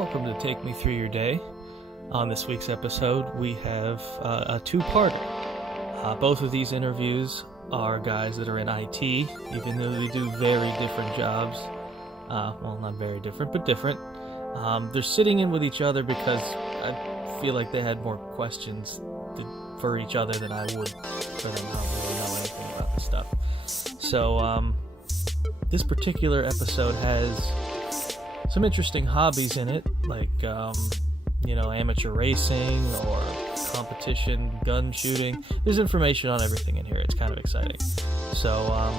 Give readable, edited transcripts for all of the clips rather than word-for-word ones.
welcome to Take Me Through Your Day. On this week's episode, we have a two-parter. Both of these interviews are guys that are in IT, even though they do very different jobs. Well, not very different, but different. They're sitting in with each other because I feel like they had more questions for each other than I would for them. I don't really know anything about this stuff. So, this particular episode has some interesting hobbies in it, like, amateur racing or competition gun shooting. There's information on everything in here. It's kind of exciting. So,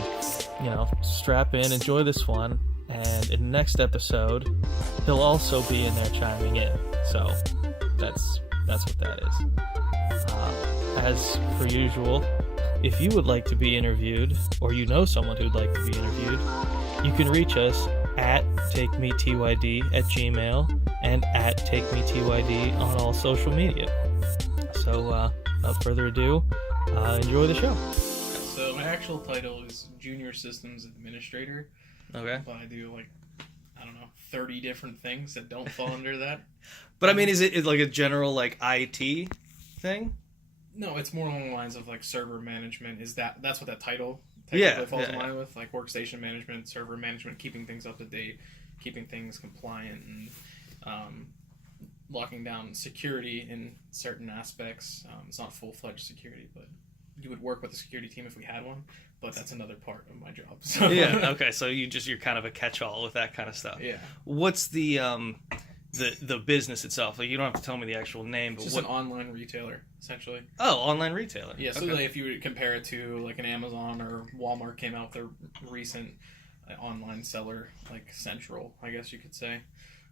strap in, enjoy this one, and in the next episode, he'll also be in there chiming in. So, that's what that is. As per usual, if you would like to be interviewed, or you know someone who'd like to be interviewed, you can reach us at TakeMeTYD at Gmail and at TakeMeTYD on all social media. So, without further ado, enjoy the show. So my actual title is Junior Systems Administrator. Okay. But I do 30 different things that don't fall under that. But I mean, is it like a general IT thing? No, it's more along the lines of server management. That's what that title technically falls in line with, workstation management, server management, keeping things up to date, keeping things compliant, and locking down security in certain aspects. It's not full-fledged security, but you would work with a security team if we had one. But that's another part of my job. So. Yeah. Okay. So you're kind of a catch-all with that kind of stuff. Yeah. What's the business itself? You don't have to tell me the actual name, but it's just an online retailer, essentially. Oh, online retailer. Yeah. So if you would compare it to an Amazon or Walmart came out with their recent online seller, Central, I guess you could say.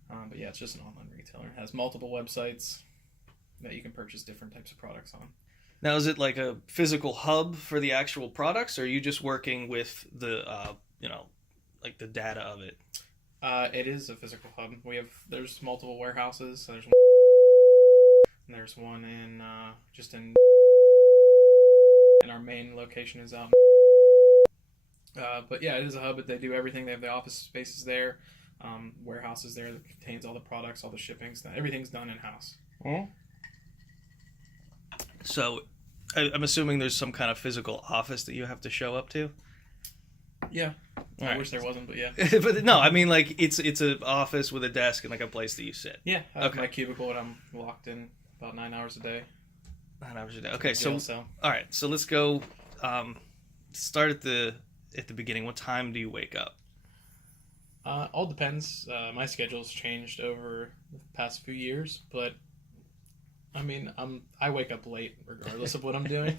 But yeah, it's just an online retailer. It has multiple websites that you can purchase different types of products on. Now, is it like a physical hub for the actual products, or are you just working with the, the data of it? It is a physical hub. There's multiple warehouses. There's one in and our main location is out. But yeah, it is a hub. But they do everything. They have the office spaces there, warehouses there that contains all the products, all the shippings. Everything's done in house. Mm-hmm. So, I'm assuming there's some kind of physical office that you have to show up to? Yeah. I wish there wasn't, but yeah. But no, I mean, it's an office with a desk and a place that you sit. Yeah, I have my cubicle and I'm locked in about 9 hours a day. 9 hours a day. Okay, so all right, so let's go start at the beginning. What time do you wake up? All depends. My schedule's changed over the past few years, but I mean, I wake up late regardless of what I'm doing.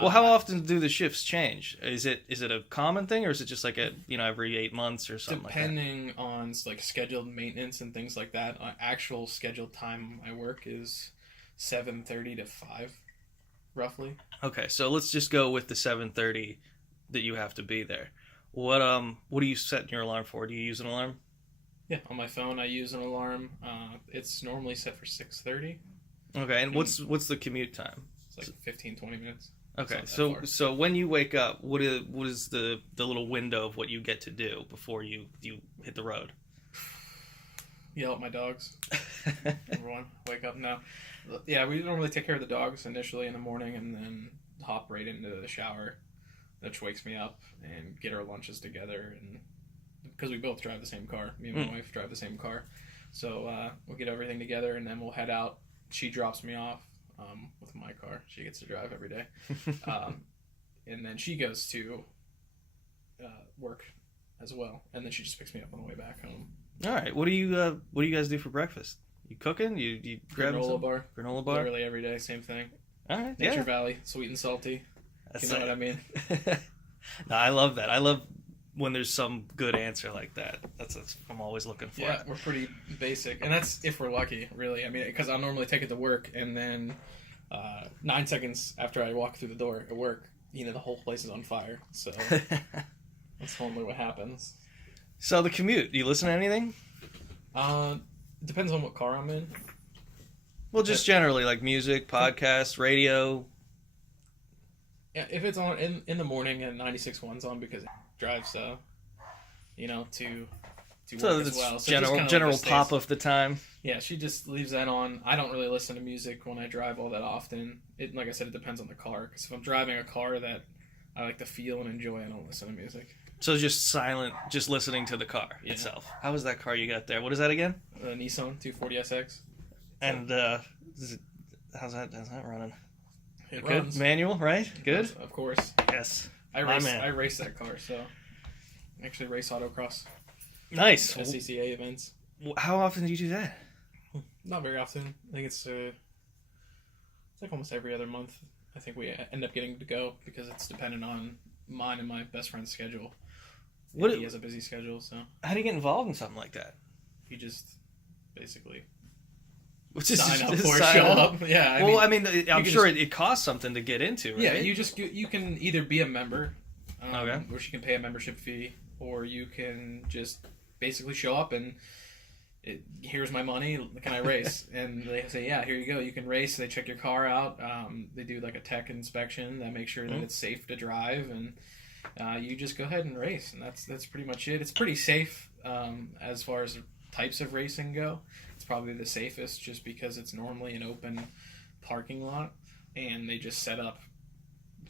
Well, how often do the shifts change? Is it a common thing, or is it just every 8 months or something like that? Depending on scheduled maintenance and things like that. Actual scheduled time I work is 7:30 to 5, roughly. Okay, so let's just go with the 7:30 that you have to be there. What do you set your alarm for? Do you use an alarm? Yeah, on my phone I use an alarm. It's normally set for 6:30. Okay, and what's the commute time? It's 15-20 minutes. Okay, so when you wake up, what is the little window of what you get to do before you hit the road? Yell at my dogs. Number one, wake up now. Yeah, we normally take care of the dogs initially in the morning and then hop right into the shower, which wakes me up, and get our lunches together. And because we both drive the same car, me and my wife drive the same car, so we'll get everything together and then we'll head out. She drops me off with my car. She gets to drive every day. And then she goes to work as well. And then she just picks me up on the way back home. All right. What do you guys do for breakfast? You cooking? You grab granola bar. Granola bar? Literally every day, same thing. All right. Nature Valley, sweet and salty. You know what I mean? No, I love that. I love when there's some good answer like that. That's I'm always looking for. Yeah, we're pretty basic, and that's if we're lucky, really. I mean, because I'll normally take it to work, and then 9 seconds after I walk through the door at work, the whole place is on fire. So that's normally what happens. So the commute, do you listen to anything? Depends on what car I'm in. Well, just generally, music, podcasts, radio. Yeah, if it's on in the morning and 96.1's on because it drives to to So work as it's well. So general just pop of the time. Yeah, she just leaves that on. I don't really listen to music when I drive all that often. Like I said, it depends on the car. Because if I'm driving a car that I like to feel and enjoy, I don't listen to music. So just silent, just listening to the car itself. How was that car you got there? What is that again? The Nissan 240SX. And how's that running? It good runs. Manual, right? Good. Of course. Yes. I race that car, so I actually race autocross. Nice. SCCA events. How often do you do that? Not very often. I think it's like almost every other month. I think we end up getting to go because it's dependent on mine and my best friend's schedule. He has a busy schedule, so. How do you get involved in something like that? You just basically sign up or show up. Yeah. I mean, I'm sure it costs something to get into, right? Yeah, you can either be a member, okay, which you can pay a membership fee, or you can just basically show up and here's my money, can I race? And they say, yeah, here you go, you can race. They check your car out. They do like a tech inspection that makes sure that it's safe to drive, and you just go ahead and race, and that's pretty much it. It's pretty safe as far as types of racing go. It's probably the safest just because it's normally an open parking lot, and they just set up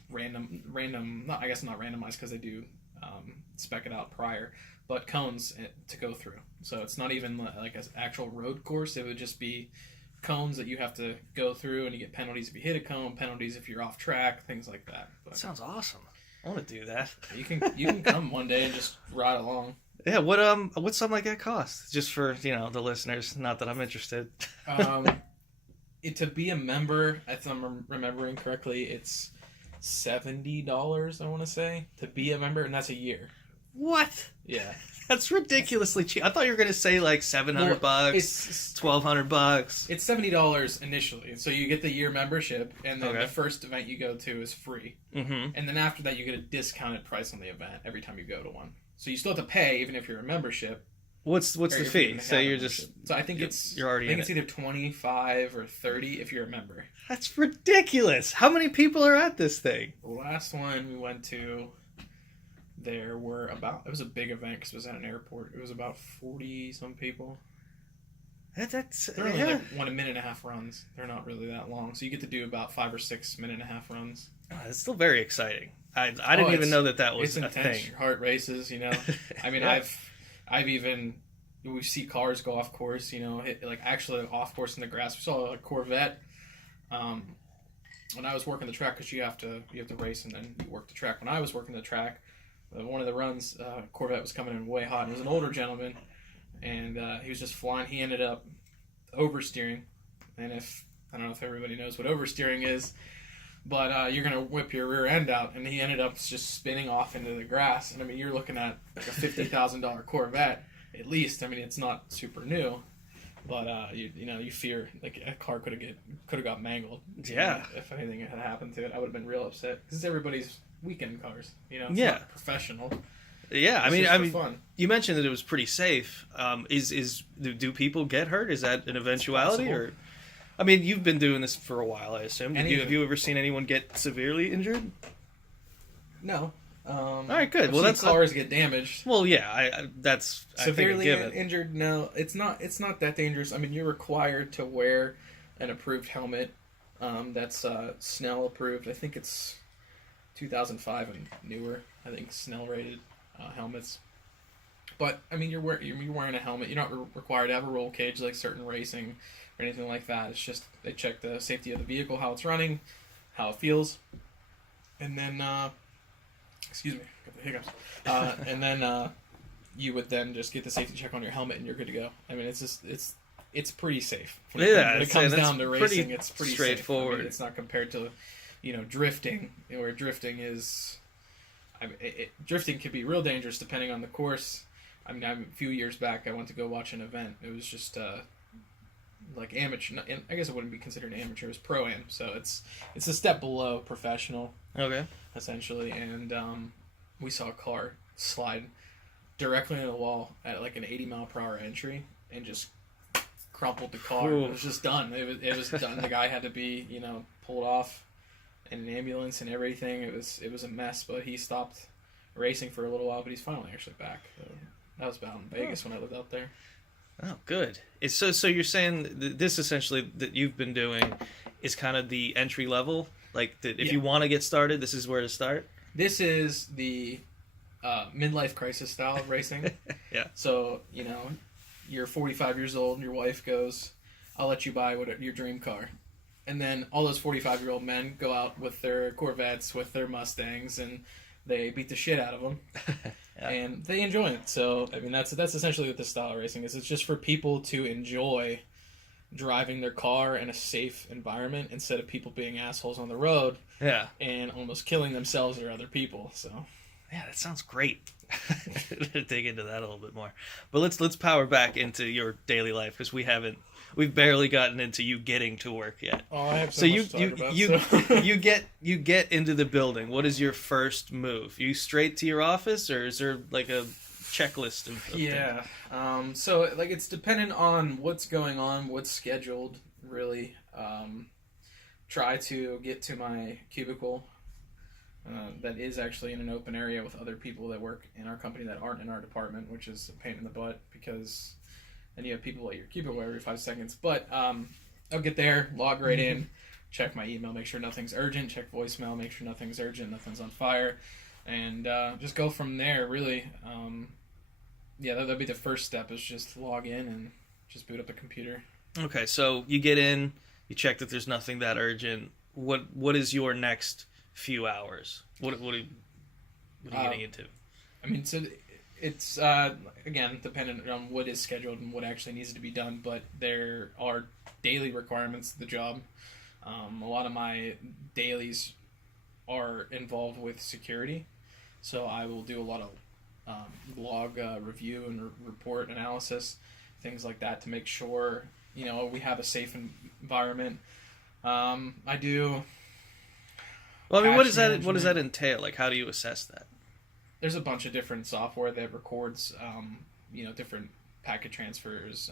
random not, I guess not randomized because they do spec it out prior, but cones to go through. So it's not even like an actual road course. It would just be cones that you have to go through, and you get penalties if you hit a cone, penalties if you're off track, things like that. But that sounds awesome. I want to do that. You can come one day and just ride along. Yeah, what's something like that cost? Just for, the listeners, not that I'm interested. To be a member, if I'm remembering correctly, it's $70, I want to say, to be a member, and that's a year. What? Yeah. That's ridiculously cheap. I thought you were going to say like $700, $1,200. It's $70 initially, so you get the year membership, and then the first event you go to is free. Mm-hmm. And then after that, you get a discounted price on the event every time you go to one. So you still have to pay even if you're a membership. What's the fee? So you're just... So I think you're already it's either 25 or 30 if you're a member. That's ridiculous. How many people are at this thing? The last one we went to, there were it was a big event because it was at an airport. It was about 40-some people. They're only like 1.5 minute runs. They're not really that long. So you get to do about 5 or 6 minute-and-a-half runs. Oh, it's still very exciting. I didn't even know that was a thing. Your heart races, I mean, I've even, we see cars go off course, hit like actually off course in the grass. We saw a Corvette when I was working the track, because you have to race and then you work the track. When I was working the track, one of the runs, Corvette was coming in way hot. It was an older gentleman, and he was just flying. He ended up oversteering, and I don't know if everybody knows what oversteering is, but you're going to whip your rear end out, and he ended up just spinning off into the grass. And I mean, you're looking at like a $50,000 Corvette, at least. I mean, it's not super new, but you fear like a car could have got mangled. Yeah. If anything had happened to it, I would have been real upset, because it's everybody's weekend cars. It's not professional. Yeah, I mean, fun. You mentioned that it was pretty safe. Do people get hurt? Is that an eventuality, or? I mean, you've been doing this for a while, I assume. Have you ever seen anyone get severely injured? No. All right, good. Well, that's cars get damaged. Well, yeah, that's severely injured. No, it's not that dangerous. I mean, you're required to wear an approved helmet. That's Snell approved. I think it's 2005 and newer. I think Snell rated helmets. But I mean, you're wearing a helmet. You're not required to have a roll cage like certain racing or anything like that. It's just they check the safety of the vehicle, how it's running, how it feels, and then excuse me, got the hiccups. And then you would then just get the safety check on your helmet, and you're good to go. I mean, it's pretty safe. When it comes down to racing, it's pretty straightforward. Safe. I mean, it's not compared to drifting, where drifting is. Drifting can be real dangerous depending on the course. I mean, a few years back, I went to go watch an event. It was just like amateur. I guess it wouldn't be considered amateur. It was pro-am, so it's a step below professional. Okay. Essentially, and we saw a car slide directly into the wall at like an 80-mile-per-hour entry and just crumpled the car. Ooh. It was just done. It was done. The guy had to be pulled off in an ambulance and everything. It was a mess, but he stopped racing for a little while, but he's finally actually back. So That was about in Vegas when I lived out there. Oh, good. So you're saying this essentially that you've been doing is kind of the entry level? Like, if you want to get started, this is where to start? This is the midlife crisis style of racing. Yeah. So, you're 45 years old and your wife goes, I'll let you buy your dream car. And then all those 45-year-old men go out with their Corvettes, with their Mustangs, and they beat the shit out of them. Yeah. And they enjoy it. So, I mean, that's essentially what this style of racing is. It's just for people to enjoy driving their car in a safe environment instead of people being assholes on the road. Yeah. And almost killing themselves or other people. So, yeah, that sounds great. Dig into that a little bit more. But let's power back into your daily life, because we've barely gotten into you getting to work yet. Oh, I have so much to talk about. You get into the building. What is your first move? You straight to your office, or is there like a checklist of things? So it's dependent on what's going on, what's scheduled, really. Try to get to my cubicle that is actually in an open area with other people that work in our company that aren't in our department, which is a pain in the butt, because then you have people at your cubicle every 5 seconds. But I'll get there, log right in, check my email, make sure nothing's urgent, check voicemail, make sure nothing's urgent, nothing's on fire, and just go from there, really. That'd be the first step, is just log in and just boot up a computer. Okay, so you get in, you check that there's nothing that urgent. What is your next few hours? What are you getting into? I mean, so it's again dependent on what is scheduled and what actually needs to be done, but there are daily requirements of the job. A lot of my dailies are involved with security, so I will do a lot of log review and report analysis, things like that, to make sure we have a safe environment. I do. Well, I mean, what does that entail? Like, how do you assess that? There's a bunch of different software that records, different packet transfers,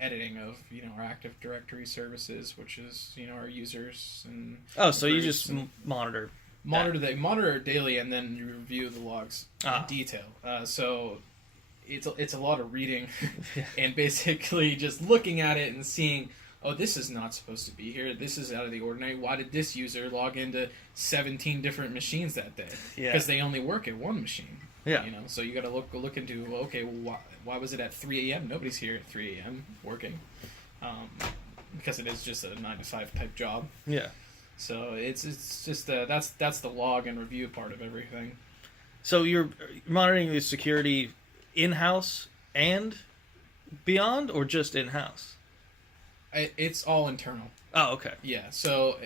editing of, our Active Directory services, which is, our users and. Oh, so you just monitor it daily, and then you review the logs in detail. So it's a lot of reading and basically just looking at it and seeing, oh, this is not supposed to be here. This is out of the ordinary. Why did this user log into 17 different machines that day? Yeah. Because they only work at one machine. Yeah. So you got to look into, okay, well, why was it at 3 a.m.? Nobody's here at 3 a.m. working. Because it is just a 9-to-5 type job. Yeah. So it's just that's the log and review part of everything. So you're monitoring the security in-house and beyond, or just in-house? It's all internal. Oh, okay. Yeah. So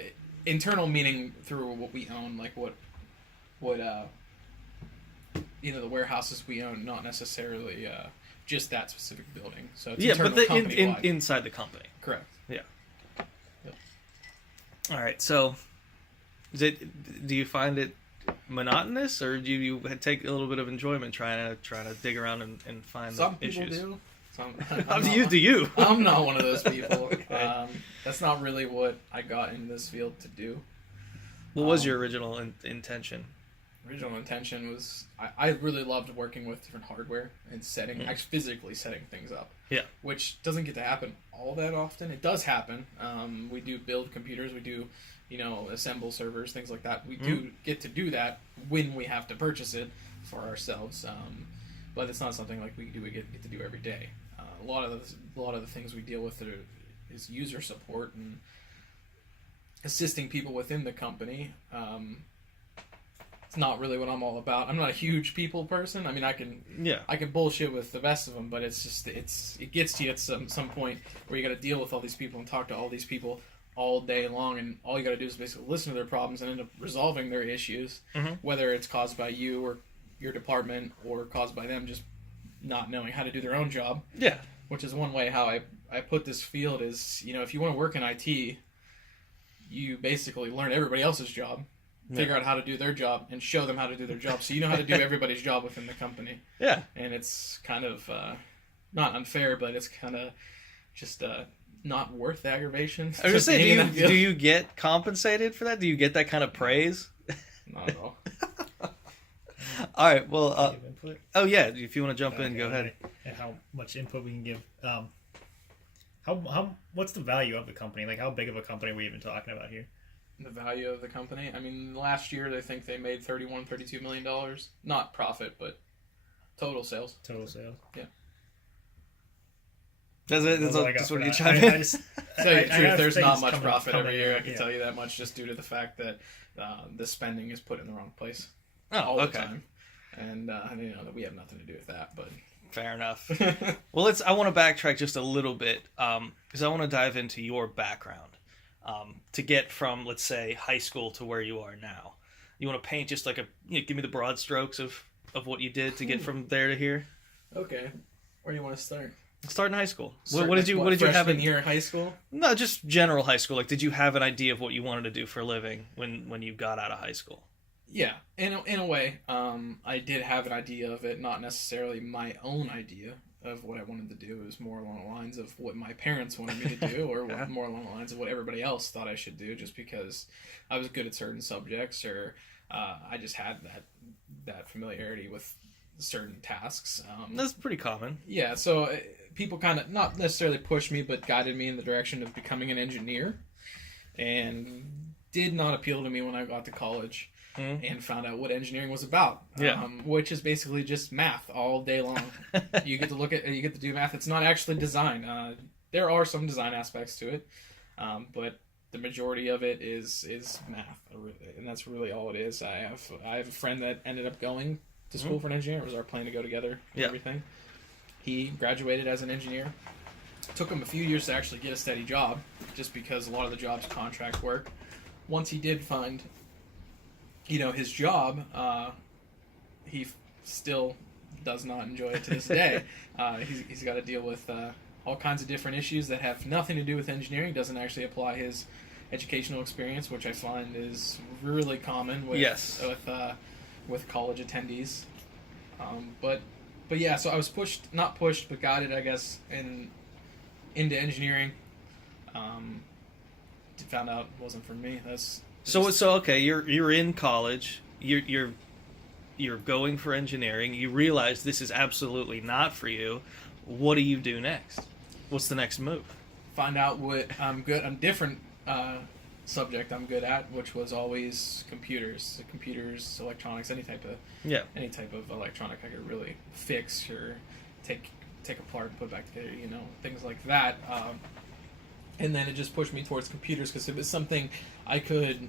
internal meaning through what we own, like what the warehouses we own, not necessarily just that specific building. So it's internal, but inside the company. Correct. Yeah. Yep. All right. So, do you find it monotonous, or do you take a little bit of enjoyment trying to dig around and find some the issues? Some people do. I'm not one of those people. Okay. That's not really what I got in this field to do. What was your original intention? Original intention was I really loved working with different hardware and actually physically setting things up. Yeah. Which doesn't get to happen all that often. It does happen. We do build computers. We do, assemble servers, things like that. We do get to do that when we have to purchase it for ourselves. But it's not something like we get to do every day. A lot of the things we deal with is user support and assisting people within the company. It's not really what I'm all about. I'm not a huge people person. I mean, I can bullshit with the best of them, but it's just it gets to you at some point where you got to deal with all these people and talk to all these people all day long, and all you got to do is basically listen to their problems and end up resolving their issues, whether it's caused by you or your department or caused by them just not knowing how to do their own job. Yeah. Which is one way how I put this field is, if you want to work in IT, you basically learn everybody else's job, figure out how to do their job, and show them how to do their job. So you know how to do everybody's job within the company. Yeah. And it's kind of not unfair, but it's kind of just not worth the aggravation. I was just saying, do you get compensated for that? Do you get that kind of praise? Not at all. All right. Well, Give input. oh yeah. If you want to jump in, go ahead. And how much input we can give. What's the value of the company? Like, how big of a company are we even talking about here? The value of the company. I mean, last year they think they made $32 million. Not profit, but total sales. Total sales. Yeah. That's what you chime in. Tell you the truth, there's not much profit every year. I can tell you that much, just due to the fact that the spending is put in the wrong place all the time, and that we have nothing to do with that. But fair enough. Well, I want to backtrack just a little bit because I want to dive into your background to get from, let's say, high school to where you are now. You want to paint just like give me the broad strokes of what you did to get from there to here. Okay, where do you want to start? Start in high school. What did you have in year high school? No, just general high school. Like, did you have an idea of what you wanted to do for a living when you got out of high school? Yeah, in a way, I did have an idea of it. Not necessarily my own idea of what I wanted to do. It was more along the lines of what my parents wanted me to do, or Yeah. more along the lines of what everybody else thought I should do, just because I was good at certain subjects, or I just had that familiarity with certain tasks. That's pretty common. Yeah, so people kind of not necessarily pushed me, but guided me in the direction of becoming an engineer, and did not appeal to me when I got to college and found out what engineering was about. Yeah. Which is basically just math all day long. You get to do math. It's not actually design. There are some design aspects to it, but the majority of it is math, and that's really all it is. I have a friend that ended up going to school for an engineer. It was our plan to go together and everything. He graduated as an engineer. Took him a few years to actually get a steady job, just because a lot of the jobs contract work. Once he did find, his job, he still does not enjoy it to this day. He's got to deal with all kinds of different issues that have nothing to do with engineering. Doesn't actually apply his educational experience, which I find is really common with college attendees. But yeah, so I was not pushed, but guided, I guess, into engineering. Found out it wasn't for me. So okay, you're in college. You're going for engineering. You realize this is absolutely not for you. What do you do next? What's the next move? Find out what I'm good. I'm different subject I'm good at, which was always computers, electronics, any type of electronic I could really fix or take apart and put back together, things like that. And then it just pushed me towards computers because it was something I could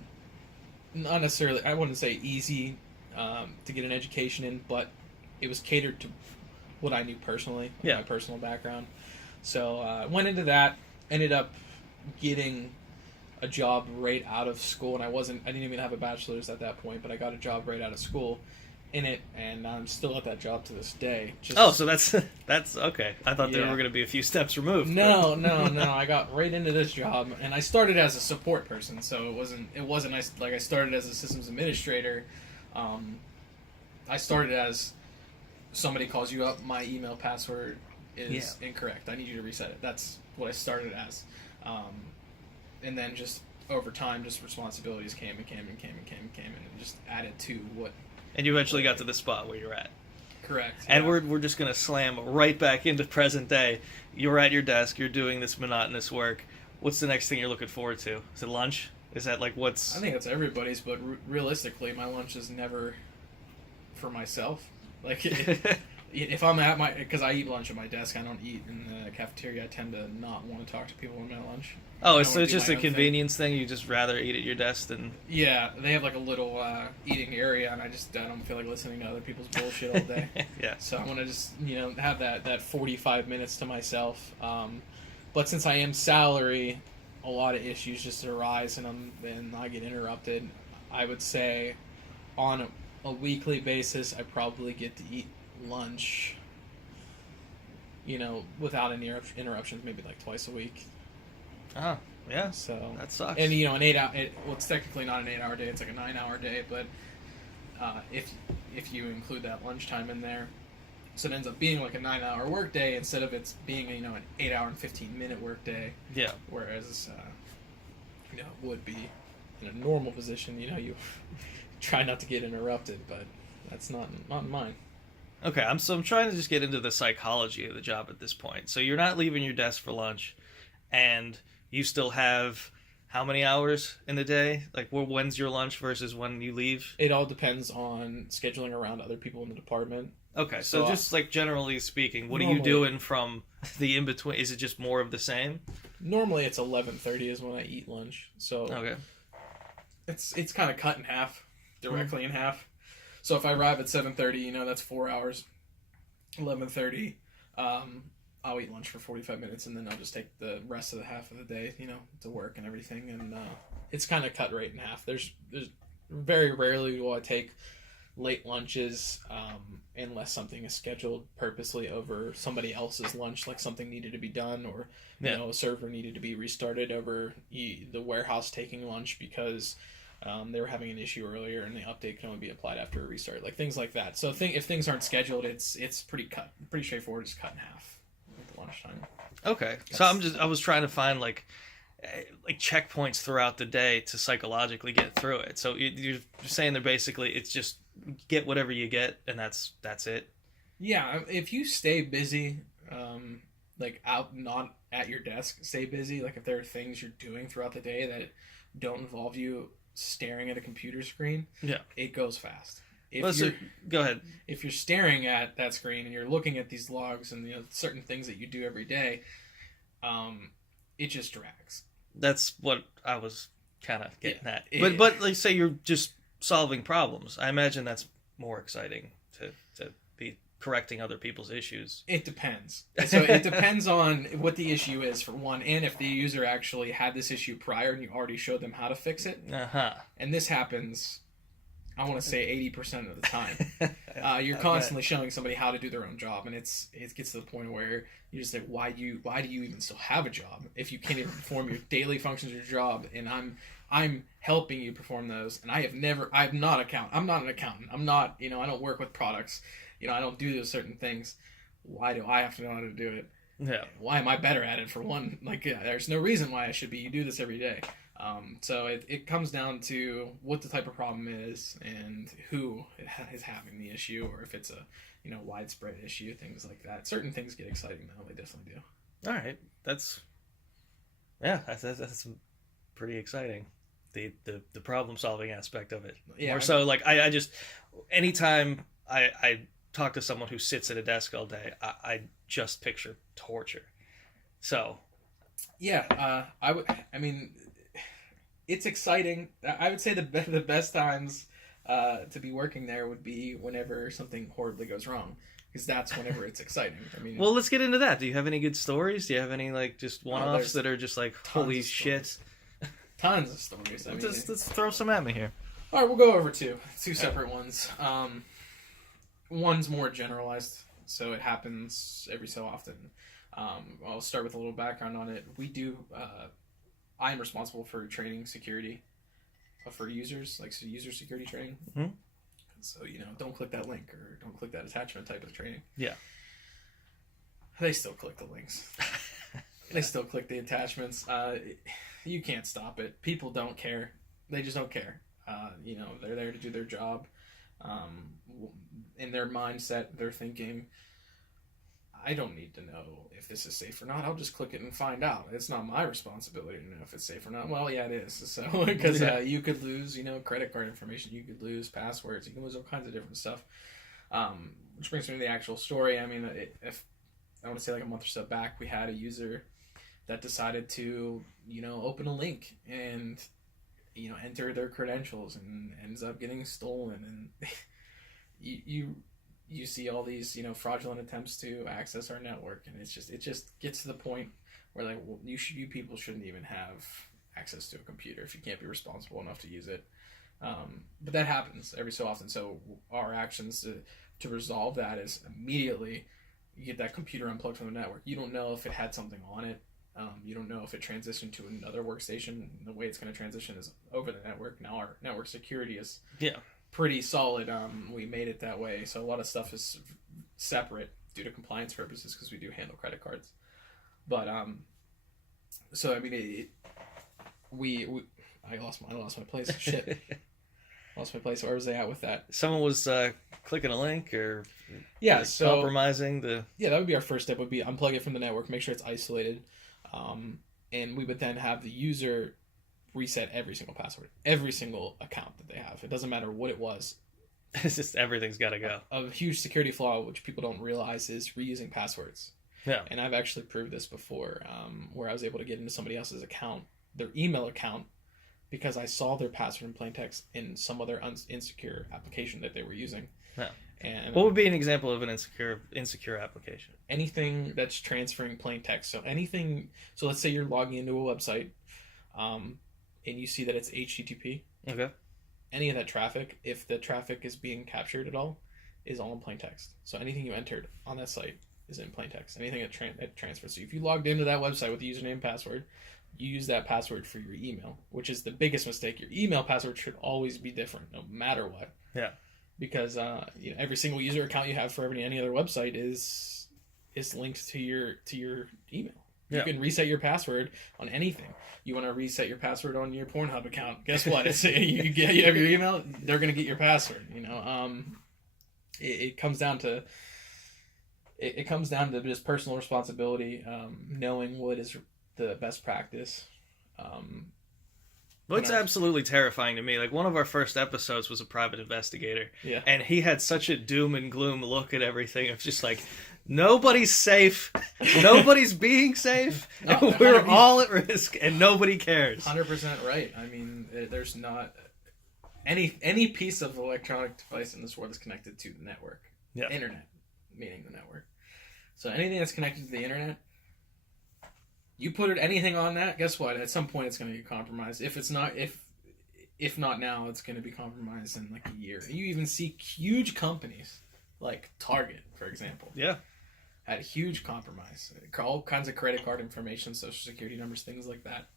not necessarily, I wouldn't say easy to get an education in, but it was catered to what I knew personally, my personal background. So I went into that, ended up getting a job right out of school, and I didn't even have a bachelor's at that point, but I got a job right out of school in it, and I'm still at that job to this day. So that's okay. I thought there were going to be a few steps removed. No. I got right into this job, and I started as a support person, so it wasn't like I started as a systems administrator. I started as somebody calls you up, my email password is incorrect. I need you to reset it. That's what I started as. And then just over time, just responsibilities came, and it just added to what. And you eventually got to the spot where you're at. Correct. And we're just going to slam right back into present day. You're at your desk. You're doing this monotonous work. What's the next thing you're looking forward to? Is it lunch? Is that like what's... I think that's everybody's, but realistically, my lunch is never for myself. Like, if I'm at because I eat lunch at my desk, I don't eat in the cafeteria. I tend to not want to talk to people on my lunch. Oh, so it's just a convenience thing? You just rather eat at your desk than... Yeah, they have like a little eating area, and I don't feel like listening to other people's bullshit all day. Yeah. So I want to just, have that 45 minutes to myself. But since I am salary, a lot of issues just arise, and I get interrupted. I would say on a weekly basis, I probably get to eat lunch, without any interruptions, maybe like twice a week. Oh, yeah. So that sucks. And an 8 hour, it's technically not an 8 hour day, it's like a 9 hour day, but if you include that lunchtime in there, so it ends up being like a 9 hour work day instead of it's being an 8 hour and 15-minute work day. Yeah. Whereas would be in a normal position, you try not to get interrupted, but That's not mine. Okay, I'm trying to just get into the psychology of the job at this point. So you're not leaving your desk for lunch, and you still have how many hours in the day? Like, when's your lunch versus when you leave? It all depends on scheduling around other people in the department. Okay, so just like generally speaking, what are you doing from the in between? Is it just more of the same? Normally, it's 11:30 is when I eat lunch. So okay, it's kind of cut in half, directly in half. So if I arrive at 7:30, that's 4 hours. 11:30, I'll eat lunch for 45 minutes, and then I'll just take the rest of the half of the day, to work and everything. And it's kind of cut right in half. There's very rarely will I take late lunches unless something is scheduled purposely over somebody else's lunch, like something needed to be done, or a server needed to be restarted over the warehouse taking lunch because they were having an issue earlier and the update can only be applied after a restart, like things like that. So if things aren't scheduled, it's pretty straightforward, just cut in half at lunchtime. Okay, so I was trying to find like checkpoints throughout the day to psychologically get through it. So you're saying that basically it's just get whatever you get, and that's it. Yeah, if you stay busy, like out not at your desk, stay busy. Like if there are things you're doing throughout the day that don't involve you staring at a computer screen, it goes fast. Go ahead. If you're staring at that screen and you're looking at these logs and certain things that you do every day, it just drags. That's what I was kind of getting at. But like say you're just solving problems. I imagine that's more exciting to be correcting other people's issues. It depends. So it depends on what the issue is, for one, and if the user actually had this issue prior and you already showed them how to fix it. And this happens, I want to say 80% of the time. You're constantly showing somebody how to do their own job, and it gets to the point where you just like, why do you even still have a job if you can't even perform your daily functions of your job? And I'm helping you perform those, and I'm not an accountant. I'm not, I don't work with products. I don't do those certain things. Why do I have to know how to do it? Yeah. Why am I better at it, for one? Like, there's no reason why I should be. You do this every day. So it comes down to what the type of problem is and who is having the issue, or if it's a widespread issue, things like that. Certain things get exciting though, they definitely do. All right, that's pretty exciting. The problem solving aspect of it. More so, like I just anytime I talk to someone who sits at a desk all day, I just picture torture. So yeah, I mean. It's exciting. I would say the best times to be working there would be whenever something horribly goes wrong, because that's whenever it's exciting. I mean, well, let's get into that. Do you have any good stories? Do you have any like just one-offs that are just like holy shit? Tons of stories. I mean, let's throw some at me here. All right, we'll go over two separate ones. One's more generalized, so it happens every so often. I'll start with a little background on it. We do. I'm responsible for training security for users, like user security training. Mm-hmm. So, don't click that link or don't click that attachment type of training. Yeah. They still click the links. They still click the attachments. You can't stop it. People don't care. They just don't care. They're there to do their job. In their mindset, they're thinking, I don't need to know if this is safe or not. I'll just click it and find out. It's not my responsibility to know if it's safe or not. Well, yeah, it is. So, because you could lose, credit card information. You could lose passwords. You can lose all kinds of different stuff. Which brings me to the actual story. I mean, if I want to say like a month or so back, we had a user that decided to, open a link and, enter their credentials and ends up getting stolen. And you see all these, fraudulent attempts to access our network, and it just gets to the point where like, well, you people shouldn't even have access to a computer if you can't be responsible enough to use it. But that happens every so often. So our actions to resolve that is immediately you get that computer unplugged from the network. You don't know if it had something on it. You don't know if it transitioned to another workstation. The way it's going to transition is over the network. Now our network security is pretty solid. We made it that way, so a lot of stuff is separate due to compliance purposes because we do handle credit cards. But so I mean, I lost my place. Shit. Lost my place. Where was I at with that? Someone was clicking a link or so compromising the. Yeah, that would be our first step. Would be unplug it from the network, make sure it's isolated, and we would then have the user reset every single password, every single account that they have. It doesn't matter what it was. It's just everything's got to go. A huge security flaw, which people don't realize, is reusing passwords. Yeah. And I've actually proved this before, where I was able to get into somebody else's account, their email account, because I saw their password in plain text in some other insecure application that they were using. Yeah. And what would be an example of an insecure application? Anything that's transferring plain text. So anything. So let's say you're logging into a website, and you see that it's HTTP. Okay. Any of that traffic, if the traffic is being captured at all, is all in plain text. So anything you entered on that site is in plain text. Anything that transfers. So if you logged into that website with the username and password, you use that password for your email, which is the biggest mistake. Your email password should always be different, no matter what. Yeah. Because every single user account you have for any other website is linked to your email. You can reset your password on anything. You want to reset your password on your Pornhub account? Guess what? It's you have your email. They're gonna get your password. It comes down to just personal responsibility, knowing what is the best practice. Well, it's absolutely terrifying to me. Like, one of our first episodes was a private investigator. Yeah. And he had such a doom and gloom look at everything. It's just like, nobody's safe. Nobody's being safe. No, we're all at risk, and nobody cares. 100% right. I mean, there's not any piece of electronic device in this world is connected to the network. Yeah. Internet, meaning the network. So anything that's connected to the internet, you put anything on that, guess what? At some point, it's going to get compromised. If not now, it's going to be compromised in like a year. You even see huge companies like Target, for example. Yeah. Had a huge compromise. All kinds of credit card information, social security numbers, things like that.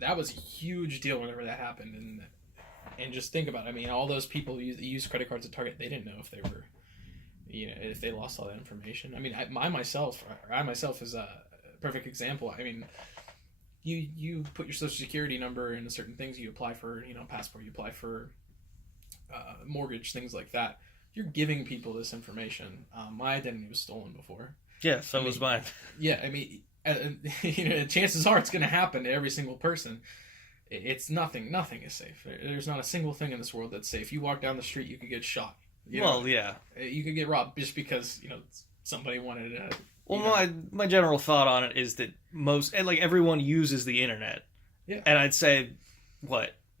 That was a huge deal whenever that happened. And just think about it. I mean, all those people who use credit cards at Target, they didn't know if they were, if they lost all that information. I mean, I myself is a perfect example. I mean, you put your social security number into certain things. You apply for, passport. You apply for mortgage, things like that. You're giving people this information. My identity was stolen before. Yeah, so was mine. Yeah, I mean, chances are it's going to happen to every single person. It's nothing is safe. There's not a single thing in this world that's safe. You walk down the street, you could get shot. Yeah. You could get robbed just because, somebody wanted to... Well, my general thought on it is that everyone uses the internet. Yeah. And I'd say,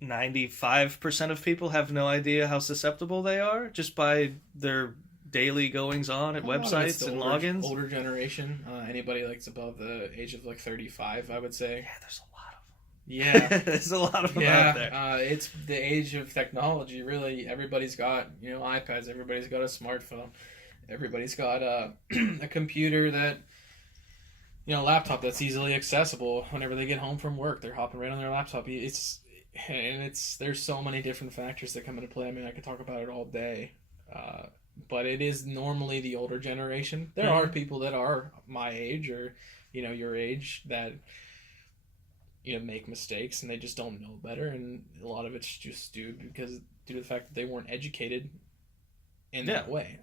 95% of people have no idea how susceptible they are just by their daily goings on at websites and logins. Older generation, anybody above the age of 35, I would say. Yeah, there's a lot of them. Yeah, there's a lot of them out there. It's the age of technology. Really, everybody's got iPads. Everybody's got a smartphone. Everybody's got a computer that laptop that's easily accessible. Whenever they get home from work, they're hopping right on their laptop. There's so many different factors that come into play. I mean, I could talk about it all day. But it is normally the older generation. There are people that are my age or, your age that, make mistakes and they just don't know better. And a lot of it's just due to the fact that they weren't educated in that way.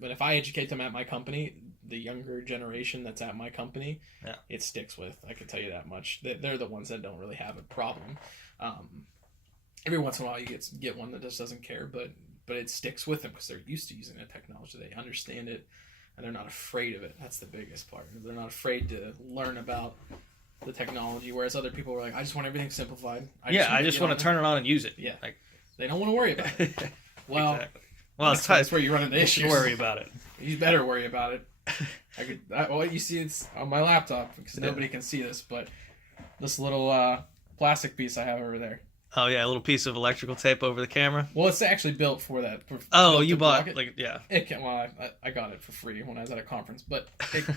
But if I educate them at my company, the younger generation that's at my company, it sticks with. I can tell you that much. They're the ones that don't really have a problem. Every once in a while you get one that just doesn't care, but it sticks with them because they're used to using the technology. They understand it, and they're not afraid of it. That's the biggest part. They're not afraid to learn about the technology, whereas other people are like, I just want everything simplified. I just want to turn it on and use it. Yeah. They don't want to worry about it. Well, exactly. Well, that's where you run into issues. Worry about it. You better worry about it. You see it's on my laptop because nobody can see this, but this little plastic piece I have over there. Oh yeah, a little piece of electrical tape over the camera. Well, it's actually built for that. You bought it? I got it for free when I was at a conference, but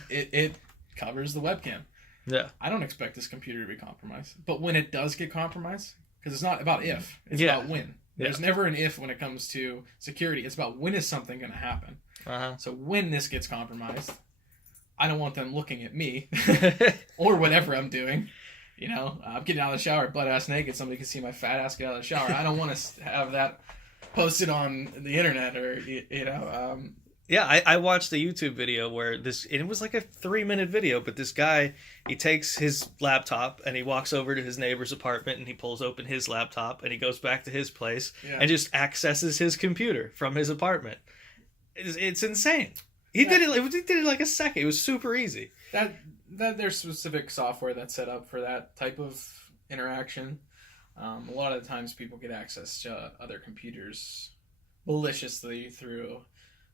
it covers the webcam. Yeah. I don't expect this computer to be compromised, but when it does get compromised, because it's not about if, it's about when. There's never an if when it comes to security. It's about when is something going to happen. So when this gets compromised, I don't want them looking at me or whatever I'm doing. I'm getting out of the shower butt ass naked. Somebody can see my fat ass get out of the shower. I don't want to have that posted on the internet or Yeah, I watched a YouTube video where it was like a 3-minute video, but this guy, he takes his laptop and he walks over to his neighbor's apartment and he pulls open his laptop and he goes back to his place and just accesses his computer from his apartment. It's insane. He did it like a second. It was super easy. That there's specific software that's set up for that type of interaction. A lot of the times people get access to other computers maliciously through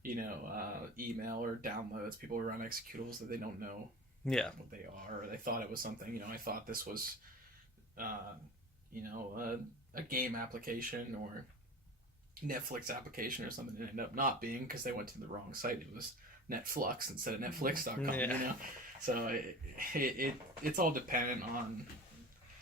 email or downloads. People run executables that they don't know what they are, or they thought it was something. I thought this was a game application or Netflix application or something. It ended up not being, because they went to the wrong site. It was Netflix instead of Netflix.com. So it's all dependent on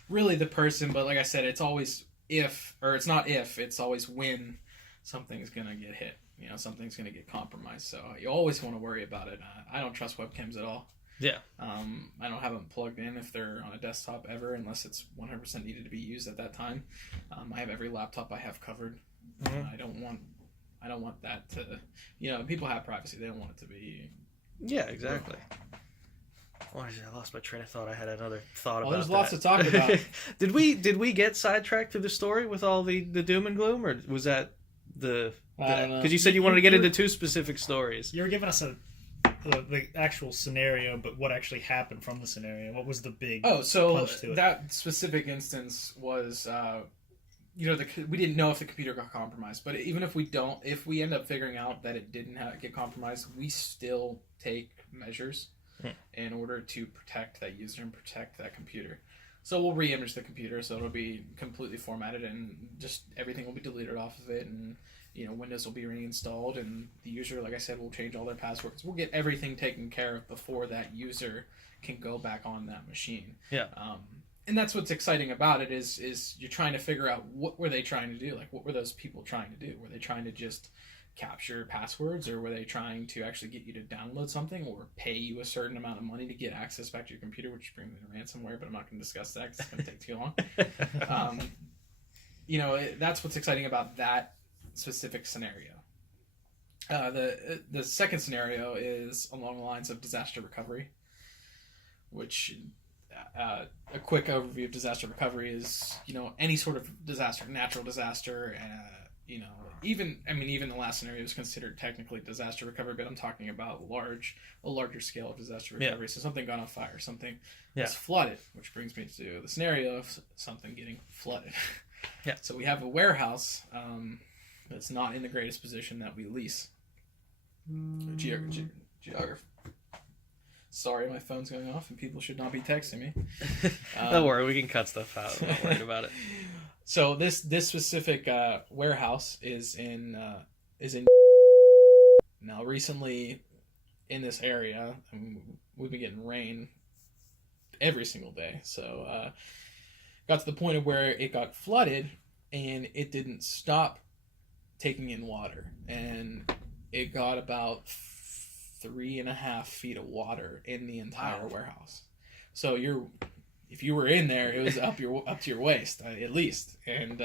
really the person, but like I said, it's always it's always when something's gonna get hit. Something's going to get compromised. So you always want to worry about it. I don't trust webcams at all. Yeah. I don't have them plugged in if they're on a desktop ever, unless it's 100% needed to be used at that time. I have every laptop I have covered. I don't want that to, people have privacy. They don't want it to be. Yeah, exactly. I lost my train of thought. I had another thought about there's that. lots to talk about. Did we get sidetracked through the story with all the doom and gloom, or was that because you said you wanted to get into two specific stories? You were giving us the actual scenario, but what actually happened from the scenario? What was the big punch to it? That specific instance was, we didn't know if the computer got compromised, but even if if we end up figuring out that it didn't get compromised, we still take measures in order to protect that user and protect that computer. So we'll re-image the computer, so it'll be completely formatted and just everything will be deleted off of it, and Windows will be reinstalled, and the user, like I said, will change all their passwords. We'll get everything taken care of before that user can go back on that machine. Yeah. And that's what's exciting about it is you're trying to figure out what were they trying to do? Like, what were those people trying to do? Were they trying to just capture passwords, or were they trying to actually get you to download something or pay you a certain amount of money to get access back to your computer, which brings me to ransomware, but I'm not going to discuss that because it's going to take too long. That's what's exciting about that specific scenario. The second scenario is along the lines of disaster recovery, which a quick overview of disaster recovery is, any sort of disaster, natural disaster, even the last scenario is considered technically disaster recovery, but I'm talking about a larger scale of disaster recovery. So something got on fire, something was flooded, which brings me to the scenario of something getting flooded. Yeah. So we have a warehouse that's not in the greatest position that we lease. Geography. Sorry, my phone's going off and people should not be texting me. Don't worry, we can cut stuff out. I'm not worried about it. So this specific warehouse is in now. Recently, in this area, we've been getting rain every single day. So got to the point of where it got flooded, and it didn't stop taking in water, and it got about 3.5 feet of water in the entire warehouse. So if you were in there, it was up to your waist at least. And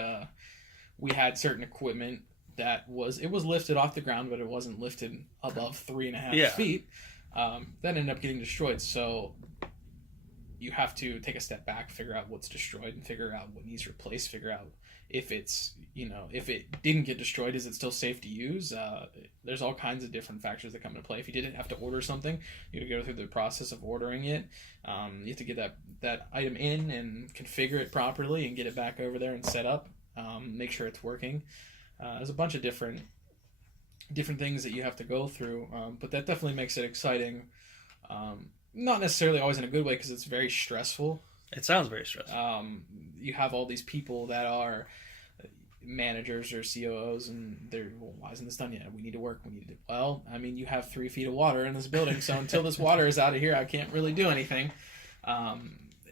we had certain equipment that was lifted off the ground, but it wasn't lifted above 3.5 feet. That ended up getting destroyed. So you have to take a step back, figure out what's destroyed, and figure out what needs replaced. Figure out if it's, if it didn't get destroyed, is it still safe to use? There's all kinds of different factors that come into play. If you didn't have to order something, you have to go through the process of ordering it. You have to get that item in and configure it properly and get it back over there and set up. Make sure it's working. There's a bunch of different things that you have to go through, but that definitely makes it exciting. Not necessarily always in a good way, because it's very stressful. It sounds very stressful. You have all these people that are managers or COOs, and they're, well, why isn't this done yet? We need to work. Well, you have 3 feet of water in this building, so until this water is out of here, I can't really do anything.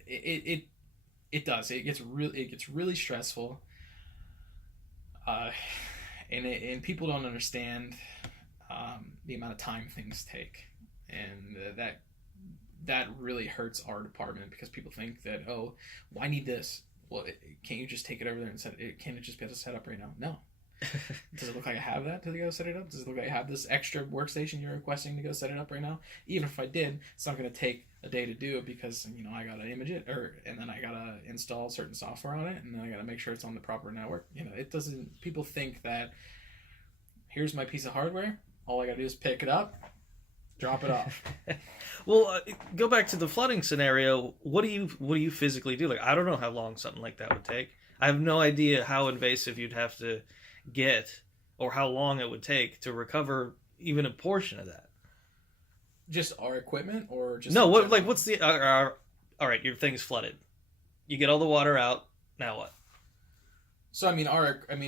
It does. It gets really stressful. And people don't understand the amount of time things take, and that that really hurts our department because people think that, oh, well, I need this. Well, can't you just take it over there and set it? Can't it just be able to set up right now? No. Does it look like I have that to go set it up? Does it look like I have this extra workstation you're requesting to go set it up right now? Even if I did, it's not going to take a day to do it because, you know, I got to image it and then I got to install certain software on it and then I got to make sure it's on the proper network. You know, it doesn't, people think that here's my piece of hardware. All I got to do is pick it up, drop it off. Well, go back to the flooding scenario. What do you physically do? Like, I don't know how long something like that would take. I have no idea how invasive you'd have to get or how long it would take to recover even a portion of that. Just our equipment or just no? What like what's the all right? Your thing's flooded. You get all the water out. Now what? So I mean,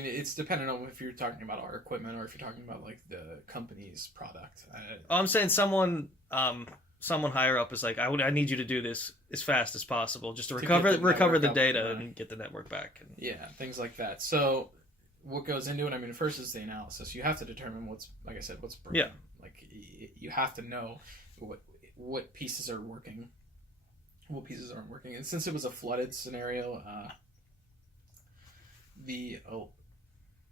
it's dependent on if you're talking about our equipment or if you're talking about like the company's product. I'm saying someone higher up is like, I need you to do this as fast as possible just to recover the data and get the network back. And... yeah, things like that. So what goes into it? I mean, first is the analysis. You have to determine what's broken. Yeah. Like you have to know what pieces are working, what pieces aren't working. And since it was a flooded scenario, the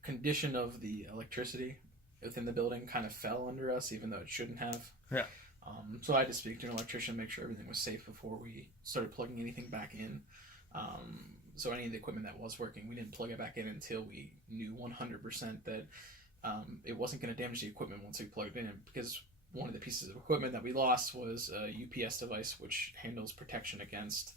condition of the electricity within the building kind of fell under us, even though it shouldn't have. Yeah. So I had to speak to an electrician, make sure everything was safe before we started plugging anything back in. So any of the equipment that was working, we didn't plug it back in until we knew 100% that it wasn't going to damage the equipment once we plugged it in, because one of the pieces of equipment that we lost was a UPS device, which handles protection against,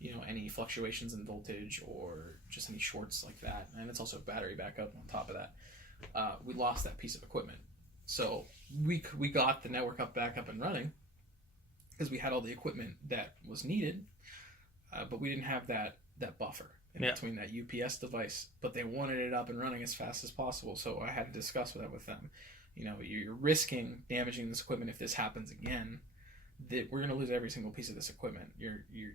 you know, any fluctuations in voltage or just any shorts like that. And it's also battery backup on top of that. We lost that piece of equipment. So we got the network back up and running because we had all the equipment that was needed, but we didn't have that buffer in between that UPS device. But they wanted it up and running as fast as possible, so I had to discuss that with them. You know, you're risking damaging this equipment if this happens again. That we're going to lose every single piece of this equipment.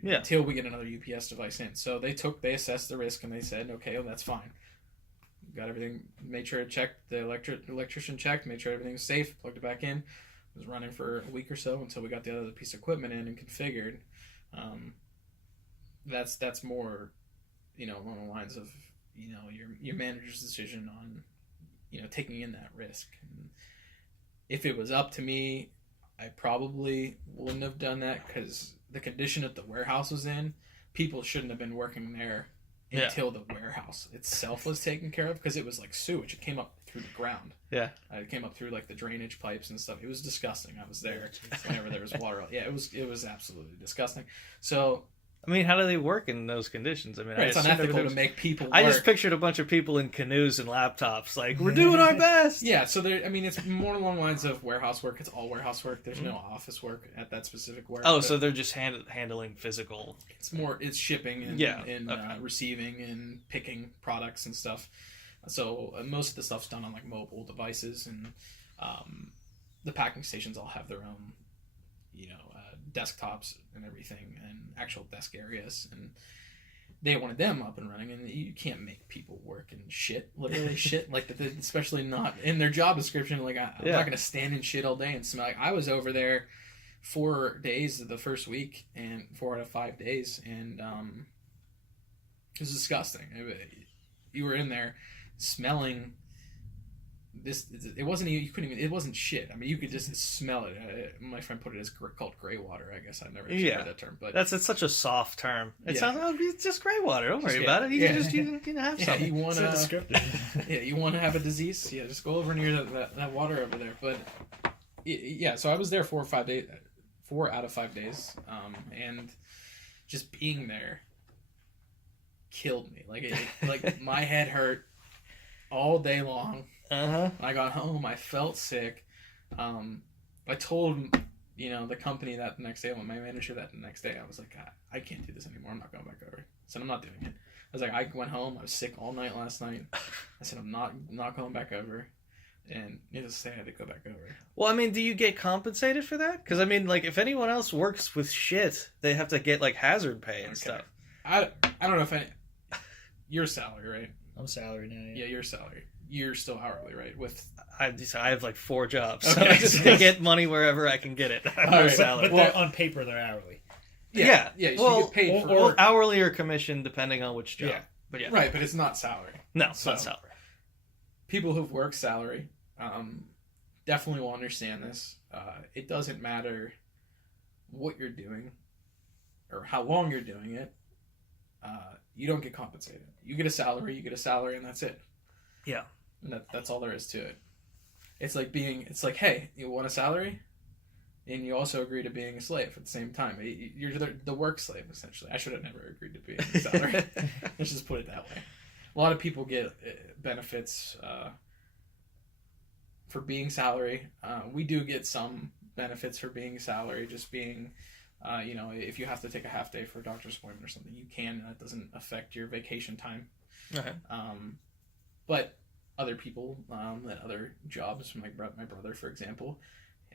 Until we get another UPS device in. So they assessed the risk and they said, okay, well, that's fine. Got everything, made sure it checked, the electrician checked, made sure everything was safe, plugged it back in. It was running for a week or so until we got the other piece of equipment in and configured. That's more, you know, along the lines of, you know, your manager's decision on, you know, taking in that risk. And if it was up to me, I probably wouldn't have done that because the condition that the warehouse was in, people shouldn't have been working there until the warehouse itself was taken care of, because it was like sewage. It came up through the ground. Yeah. It came up through like the drainage pipes and stuff. It was disgusting. I was there whenever there was water. Yeah, it was absolutely disgusting. So I mean, how do they work in those conditions? I mean, it's unethical to make people work. I just pictured a bunch of people in canoes and laptops, like, we're doing our best. Yeah, so it's more along the lines of warehouse work. It's all warehouse work. There's no office work at that specific warehouse. Oh, so they're just handling physical. It's shipping and receiving and picking products and stuff. So most of the stuff's done on like mobile devices, and the packing stations all have their own, you know, desktops and everything, and actual desk areas, and they wanted them up and running. And you can't make people work in shit, literally shit, like especially not in their job description. Like I'm not gonna stand in shit all day and smell. Like I was over there 4 days of the first week, and 4 out of 5 days, and it was disgusting. You were in there smelling this. It wasn't even, you couldn't even, it wasn't shit. I mean, you could just smell it. My friend put it as called gray water. I guess I've never heard that term, but it's such a soft term. It sounds like it's just gray water. Don't worry about it. You can just have something. You want you want to have a disease? Yeah, just go over near that water over there. But yeah, so I was there 4 or 5 days, 4 out of 5 days, and just being there killed me. Like my head hurt all day long. When I got home, I felt sick. I told, you know, the company that the next day, my manager that the next day, I was like, I can't do this anymore. I'm not going back over. I said, I'm not doing it. I was like, I went home. I was sick all night last night. I said, I'm not going back over. And needless to say, I had to go back over. Well, I mean, do you get compensated for that? Because, I mean, like, if anyone else works with shit, they have to get, like, hazard pay and stuff. I don't know if your salary, right? I'm salary now, Yeah, your salary. you're still hourly, right? I have like 4 jobs, so Okay. I just get money wherever I can get it. I have no All right. salary. But on paper, they're hourly. Yeah. So well, you get paid for or hourly or commission depending on which job. Yeah. But yeah, right, but it's not salary. no, it's not So- salary. People who've worked salary definitely will understand this. It doesn't matter what you're doing or how long you're doing it. You don't get compensated. You get a salary, and that's it. Yeah. And that's all there is to it. It's like hey, you want a salary? And you also agree to being a slave at the same time. You're the work slave, essentially. I should have never agreed to be a salary. Let's just put it that way. A lot of people get benefits for being salary. We do get some benefits for being salary, just being, if you have to take a half day for a doctor's appointment or something, you can. That doesn't affect your vacation time. Okay. But other people at other jobs, my brother, for example,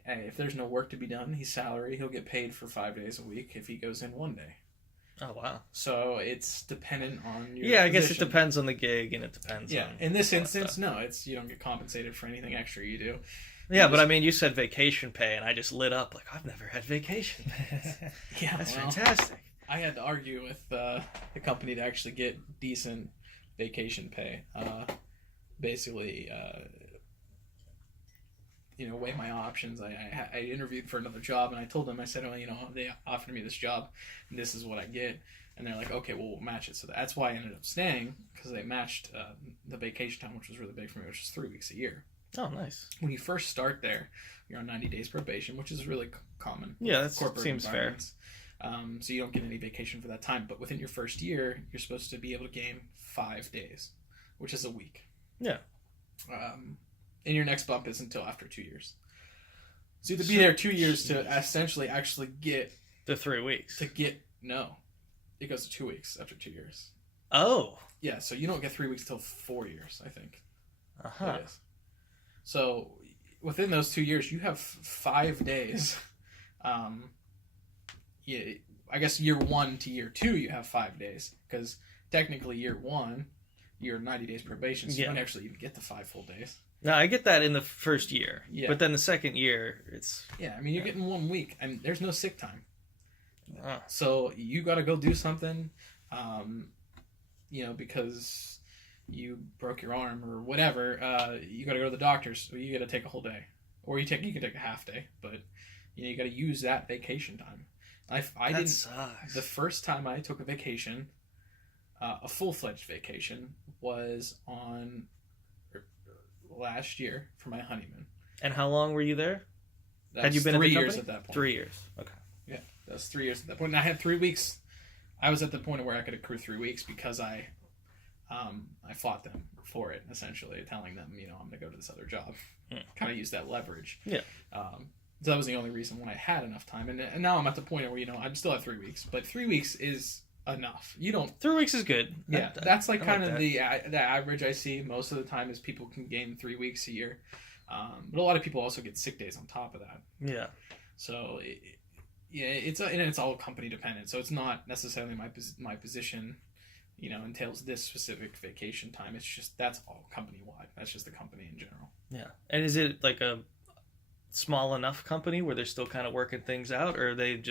if there's no work to be done, he's salary. He'll get paid for 5 days a week if he goes in 1 day. Oh, wow. So it's dependent on your I guess it position. depends on the gig, and it depends on... In this instance, no, you don't get compensated for anything extra you do. Yeah, but I mean, you said vacation pay, and I just lit up like, I've never had vacation pay. Yeah, That's fantastic. I had to argue with the company to actually get decent vacation pay. Basically, weigh my options. I interviewed for another job, and I told them, I said, they offered me this job, and this is what I get. And they're like, okay, well, we'll match it. So that's why I ended up staying, because they matched the vacation time, which was really big for me, which is 3 weeks a year. Oh, nice. When you first start there, you're on 90 days probation, which is really common. Yeah, that corporate seems fair. So you don't get any vacation for that time. But within your first year, you're supposed to be able to gain 5 days, which is a week. Yeah. And your next bump is until after 2 years. So you have to be there 2 years to essentially actually get... The 3 weeks. No. It goes to 2 weeks after 2 years. Oh. Yeah, so you don't get 3 weeks until 4 years, I think. Uh-huh. It is. So within those 2 years, you have 5 days. I guess year 1 to year 2, you have 5 days. Because technically year 1, you're 90 days probation, so you don't actually even get the 5 full days. No, I get that in the first year. Yeah. But then the second year, it's... Yeah, I mean, you're getting 1 week. I mean, there's no sick time. Oh. So you got to go do something, because you broke your arm or whatever. You got to go to the doctor's, so you got to take a whole day, or you can take a half day, but you got to use that vacation time. I didn't. Sucks. The first time I took a vacation, a full-fledged vacation, was on last year for my honeymoon. And how long were you there? Had you been 3 at the years company? at that point? 3 years. Okay. Yeah, that was 3 years at that point. And I had 3 weeks. I was at the point where I could accrue 3 weeks because I fought them for it, essentially, telling them, I'm going to go to this other job. Kind of use that leverage. Yeah. So that was the only reason when I had enough time. And now I'm at the point where, I still have 3 weeks. But 3 weeks is enough. You don't... 3 weeks is good. Yeah, that's like kind of the average I see most of the time is people can gain 3 weeks a year. But a lot of people also get sick days on top of that. Yeah. So... it's all company dependent, so it's not necessarily my position, entails this specific vacation time. It's just that's all company wide. That's just the company in general. Yeah. And is it like a small enough company where they're still kind of working things out, or they've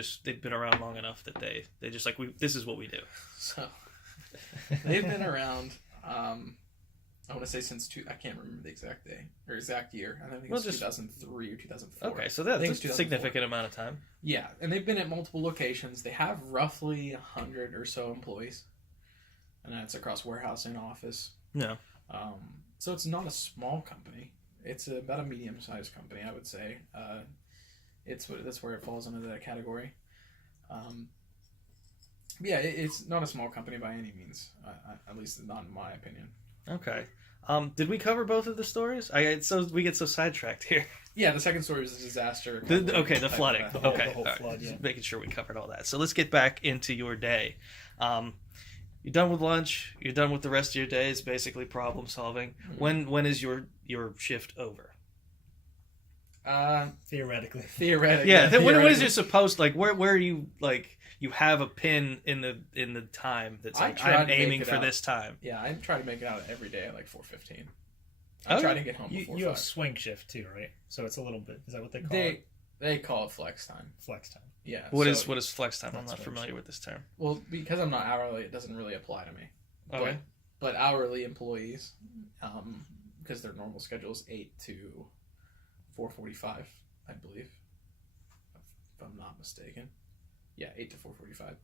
been around long enough that they just like this is what we do? So they've been around. I want to say since I can't remember the exact day or exact year. I think it was 2003 or 2004. Okay, so that's a significant amount of time. Yeah, and they've been at multiple locations. They have roughly 100 or so employees, and that's across warehouse and office. Yeah. So it's not a small company. It's about a medium-sized company, I would say. That's where it falls under that category. It's not a small company by any means. At least not in my opinion. Okay. Did we cover both of the stories? We get so sidetracked here. Yeah, the second story was a disaster. The flooding. The whole flood, Just making sure we covered all that. So let's get back into your day. You're done with lunch. You're done with the rest of your day. It's basically problem solving. Mm-hmm. When is your shift over? Theoretically. Yeah. When is it supposed? Like where are you like? You have a pin in the time that's like I'm aiming for this time. Yeah, I try to make it out every day at like 4:15. I try to get home before 5. You have swing shift too, right? So it's a little bit. Is that what they call it? They call it flex time. Flex time. Yeah. What is flex time? I'm not familiar with this term. Well, because I'm not hourly, it doesn't really apply to me. Okay. But hourly employees, because their normal schedule is 8 to 4:45, I believe, if I'm not mistaken. Yeah, 8 to 4:45.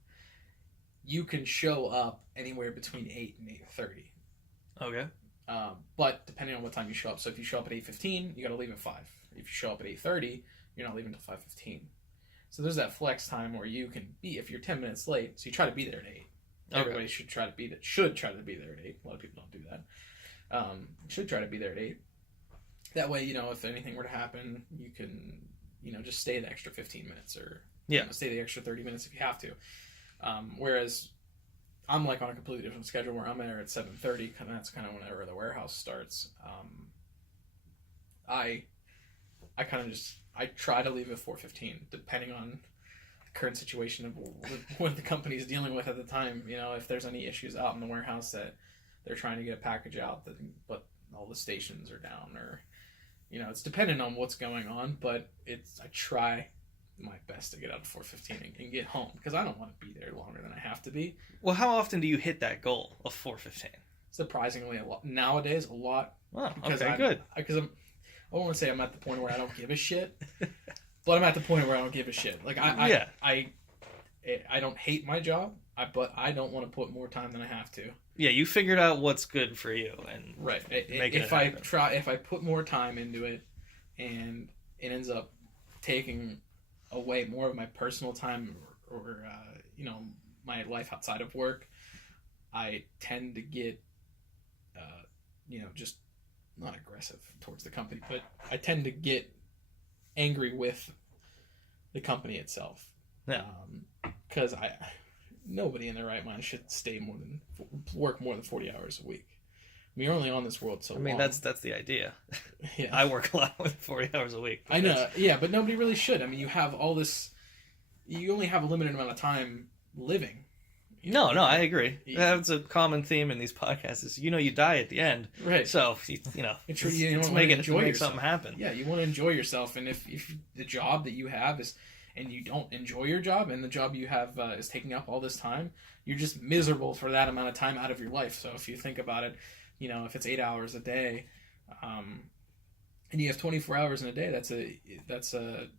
You can show up anywhere between 8 and 8:30. Okay. But depending on what time you show up. So if you show up at 8:15, you got to leave at 5. If you show up at 8:30, you're not leaving until 5:15. So there's that flex time where you can be, if you're 10 minutes late, so you try to be there at 8. Okay. Everybody should try to be there at 8. A lot of people don't do that. Should try to be there at 8. That way, if anything were to happen, you can, just stay the extra 15 minutes or stay the extra 30 minutes if you have to. Whereas I'm like on a completely different schedule where I'm there at 7:30, and that's kind of whenever the warehouse starts. I try to leave at 4:15, depending on the current situation of what the company is dealing with at the time. If there's any issues out in the warehouse that they're trying to get a package out, but all the stations are down, or it's dependent on what's going on. But I try my best to get out at 4:15 and get home, because I don't want to be there longer than I have to be. Well, how often do you hit that goal of 4:15? Surprisingly, a lot nowadays. A lot. Wow. Okay. Good. Because I won't say I'm at the point where I don't give a shit, but I'm at the point where I don't give a shit. Like I don't hate my job, but I don't want to put more time than I have to. Yeah, you figured out what's good for you, and right. If I put more time into it, and it ends up taking away more of my personal time or my life outside of work, I tend to get just not aggressive towards the company, but I tend to get angry with the company itself. Yeah. Because nobody in their right mind should work more than 40 hours a week. I mean, you're only on this world so long. I mean, that's the idea. Yeah. I work a lot with 40 hours a week. I know. Yeah, but nobody really should. I mean, you have all this. You only have a limited amount of time living. No, I agree. That's a common theme in these podcasts. Is you die at the end, right? So let's make something happen. Yeah, you want to enjoy yourself, and if the job that you have is, and you don't enjoy your job, and the job you have is taking up all this time, you're just miserable for that amount of time out of your life. So if you think about it, if it's 8 hours a day, and you have 24 hours in a day, that's a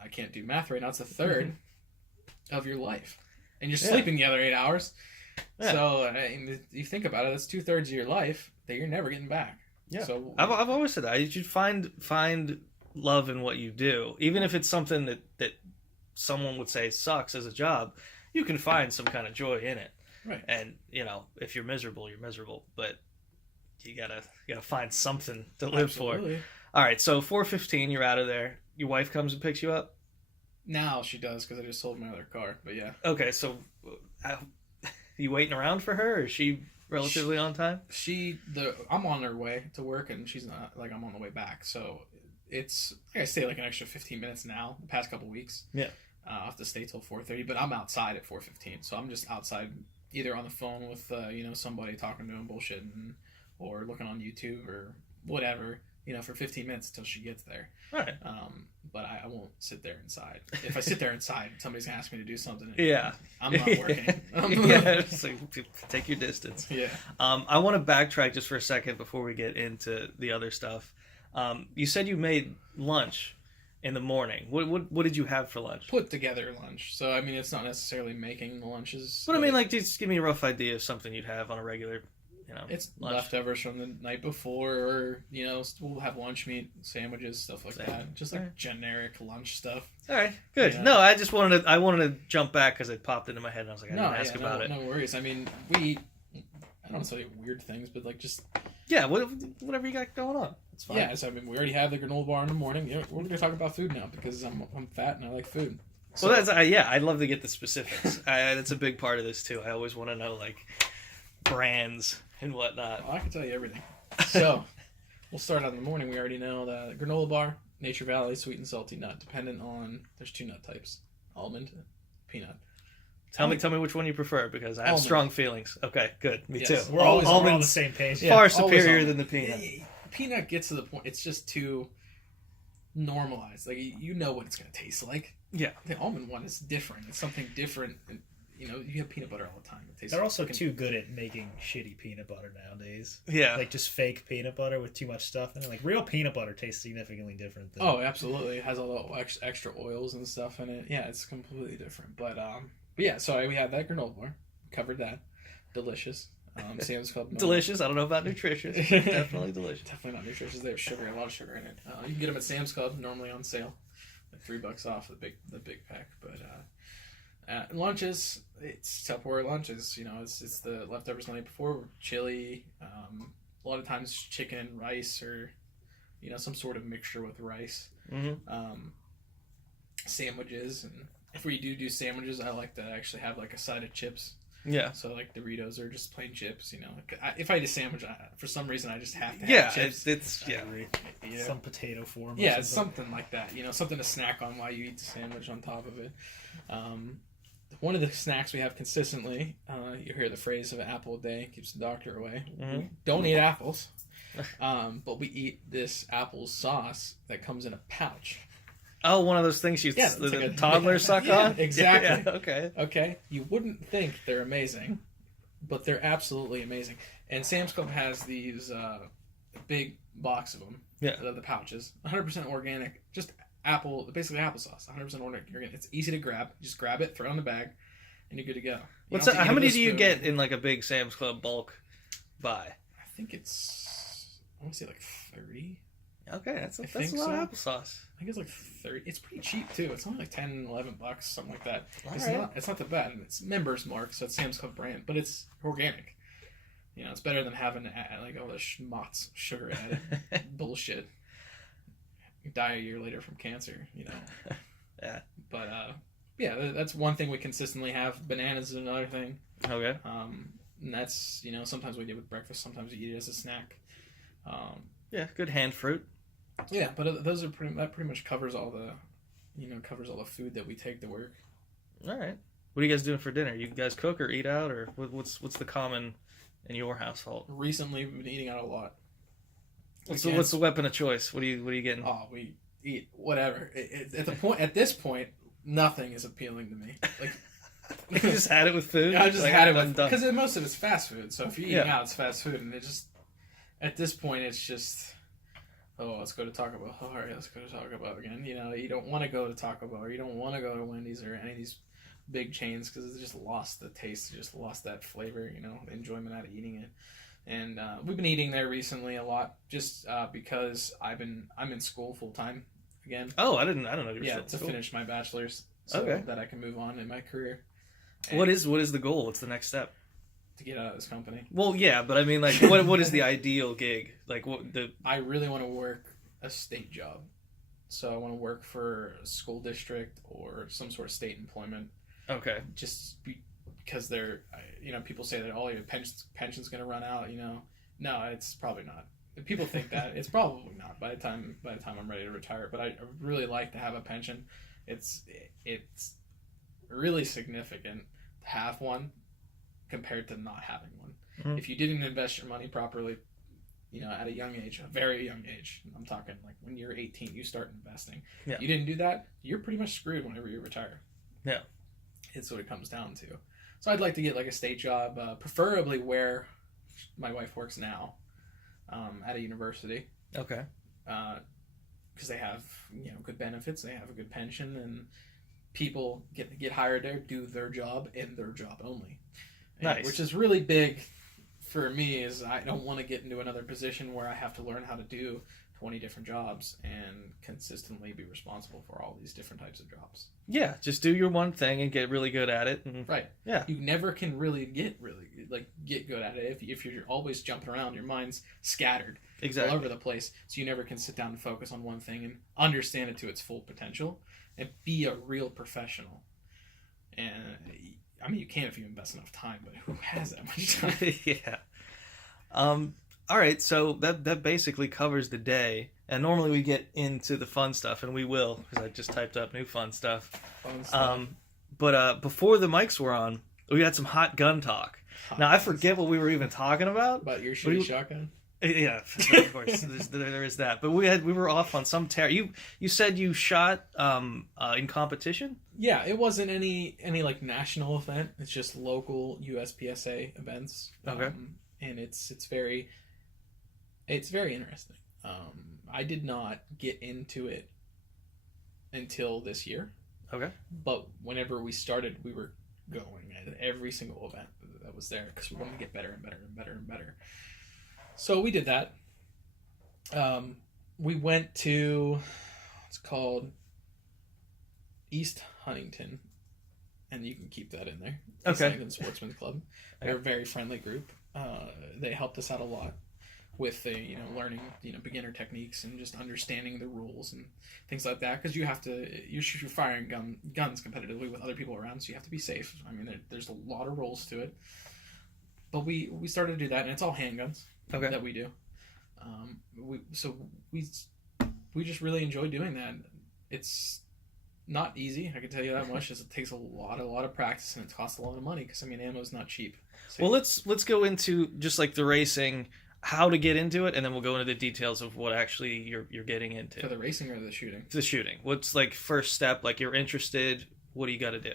I can't do math right now. It's a third of your life. And you're sleeping the other 8 hours. Yeah. So you think about it, that's 2/3 of your life that you're never getting back. Yeah. So I've always said that. You should find love in what you do. Even if it's something that someone would say sucks as a job, you can find some kind of joy in it. Right. And, if you're miserable, you're miserable. But you gotta find something to live for. All right, so 4:15, you're out of there. Your wife comes and picks you up? Now she does, because I just sold my other car, but yeah. Okay, so you waiting around for her, or is she relatively on time? I'm on her way to work, and she's not, I'm on the way back, so it's, I stay an extra 15 minutes now, the past couple weeks. Yeah. I have to stay till 4:30, but I'm outside at 4:15, so I'm just outside, either on the phone with, somebody talking to them, bullshitting, or looking on YouTube, or whatever, for 15 minutes until she gets there. Right. But I won't sit there inside. If I sit there inside, somebody's going to ask me to do something. Yeah. I'm not working. Yeah, so take your distance. Yeah. I want to backtrack just for a second before we get into the other stuff. You said you made lunch in the morning. What did you have for lunch? Put together lunch. So, I mean, it's not necessarily making the lunches. But, I mean, just give me a rough idea of something you'd have on a regular... it's lunch. Leftovers from the night before, or we'll have lunch meat, sandwiches, stuff like that. Just generic lunch stuff. All right, good. Yeah. No, I just wanted to jump back because it popped into my head, and I was like, I didn't ask about it. No worries. I mean, I don't want to say weird things, but just whatever you got going on, it's fine. Yeah, so I mean, we already have the granola bar in the morning. We're going to talk about food now because I'm fat and I like food. So, well, I'd love to get the specifics. That's a big part of this too. I always want to know brands and whatnot. Well, I can tell you everything. So, we'll start out in the morning. We already know the granola bar, Nature Valley, sweet and salty nut, dependent on, there's 2 nut types, almond, peanut. Tell me which one you prefer, because I have strong feelings. Okay, good. Me too. We're all on the same page. Far superior than the peanut. peanut gets to the point. It's just too normalized. Like you know what it's gonna taste like. Yeah. The almond one is different. It's something different. And, you have peanut butter all the time. It tastes They're also too good at making shitty peanut butter nowadays. Yeah. Like just fake peanut butter with too much stuff in it. Like real peanut butter tastes significantly different than... Oh, absolutely. It has all the extra oils and stuff in it. Yeah, it's completely different. But yeah, so we had that granola bar. Covered that. Delicious. Sam's Club. Delicious. I don't know about nutritious. Definitely delicious. Definitely not nutritious. They have sugar, a lot of sugar in it. You can get them at Sam's Club, normally on sale. Like $3 off the big pack. But lunches, it's Tupperware lunches. It's the leftovers the night before, chili. A lot of times chicken and rice, or some sort of mixture with rice. Mm-hmm. Sandwiches, and if we do sandwiches, I like to actually have like a side of chips. Yeah. So like Doritos or just plain chips. If I eat a sandwich, for some reason I just have to have chips. It's some potato form. Yeah, it's something like that. Something to snack on while you eat the sandwich on top of it. One of the snacks we have consistently, you hear the phrase of an apple a day keeps the doctor away. Mm-hmm. We don't eat apples, but we eat this apple sauce that comes in a pouch. Oh, one of those things the toddlers suck on? Exactly. Yeah, okay. You wouldn't think they're amazing, but they're absolutely amazing. And Sam's Club has these big box of them. Yeah. The pouches. 100% organic. Just basically applesauce. 100% organic. It's easy to grab. Just grab it, throw it in the bag, and you're good to go. How many do you get in like a big Sam's Club bulk buy? I think I want to say like 30. Okay, that's a lot of applesauce. I think it's like 30. It's pretty cheap too. It's only like $10, $11, something like that. It's not that bad. And it's Members Mark, so it's Sam's Club brand, but it's organic. It's better than having like all the schmutz sugar added bullshit. You die a year later from cancer. Yeah. But yeah, that's one thing we consistently have. Bananas is another thing. Okay. And that's sometimes we do it with breakfast. Sometimes we eat it as a snack. Yeah, good hand fruit. Yeah, but those are that pretty much covers all the, covers all the food that we take to work. All right. What are you guys doing for dinner? You guys cook or eat out, or what's the common in your household? Recently, we've been eating out a lot. What's the weapon of choice? What are you getting? Oh, we eat whatever. At this point, nothing is appealing to me. Like you just had it with food. Yeah, I just had it because most of it's fast food. So if you're eating out, it's fast food, and at this point, it's just. Oh, let's go to Taco Bell. All right, let's go to Taco Bell again. You don't want to go to Taco Bell, or you don't want to go to Wendy's or any of these big chains because it's just lost the taste, just lost that flavor, the enjoyment out of eating it. And we've been eating there recently a lot, just because I'm in school full time again. Oh, I don't know you were still to finish my bachelor's, so that I can move on in my career. And what is the goal? What's the next step? To get out of this company. Well, yeah, but I mean, like, what is the ideal gig? Like, I really want to work a state job, so I want to work for a school district or some sort of state employment. Okay. Just because they're, people say that all your pension's going to run out. No, it's probably not. People think that it's probably not by the time I'm ready to retire. But I really like to have a pension. It's really significant to have one compared to not having one. Mm-hmm. If you didn't invest your money properly, at a young age, a very young age, I'm talking like when you're 18, you start investing. Yeah. You didn't do that, you're pretty much screwed whenever you retire. Yeah. It's what it comes down to. So I'd like to get like a state job, preferably where my wife works now, at a university. Okay. Because they have, good benefits, they have a good pension, and people get hired there, do their job and their job only. Nice. Which is really big for me, is I don't want to get into another position where I have to learn how to do 20 different jobs and consistently be responsible for all these different types of jobs. Yeah, just do your one thing and get really good at it. Right. Yeah. You never can really get good at it if you're always jumping around. Your mind's scattered all over the place, so you never can sit down and focus on one thing and understand it to its full potential and be a real professional. And I mean, you can if you invest enough time, but who has that much time? Yeah. All right, so that basically covers the day. And normally we get into the fun stuff, and we will, because I just typed up new fun stuff. But before the mics were on, we had some hot gun talk. Now, I forget what we were even talking about. About your shitty shotgun? Yeah, of course. There is that. But we were off on some tear. You said you shot in competition? Yeah, it wasn't any like national event. It's just local USPSA events. Okay. And it's very interesting. I did not get into it until this year. Okay. But whenever we started, we were going at every single event that was there because we wanted to get better and better and better and better. So we did that. We went to, it's called East Huntington, and you can keep that in there. Okay. East Huntington Sportsman's Club. They're a very friendly group. They helped us out a lot with learning beginner techniques and just understanding the rules and things like that, because you're firing guns competitively with other people around, so you have to be safe. I mean, there's a lot of rules to it, but we started to do that, and it's all handguns. Okay. That we do. We just really enjoy doing that. It's not easy, I can tell you that much. It takes a lot of practice, and it costs a lot of money because ammo is not cheap. So, well, let's go into just like the racing, how to get into it, and then we'll go into the details of what actually you're getting into. For the racing or the shooting? The shooting. What's like first step? Like you're interested. What do you got to do?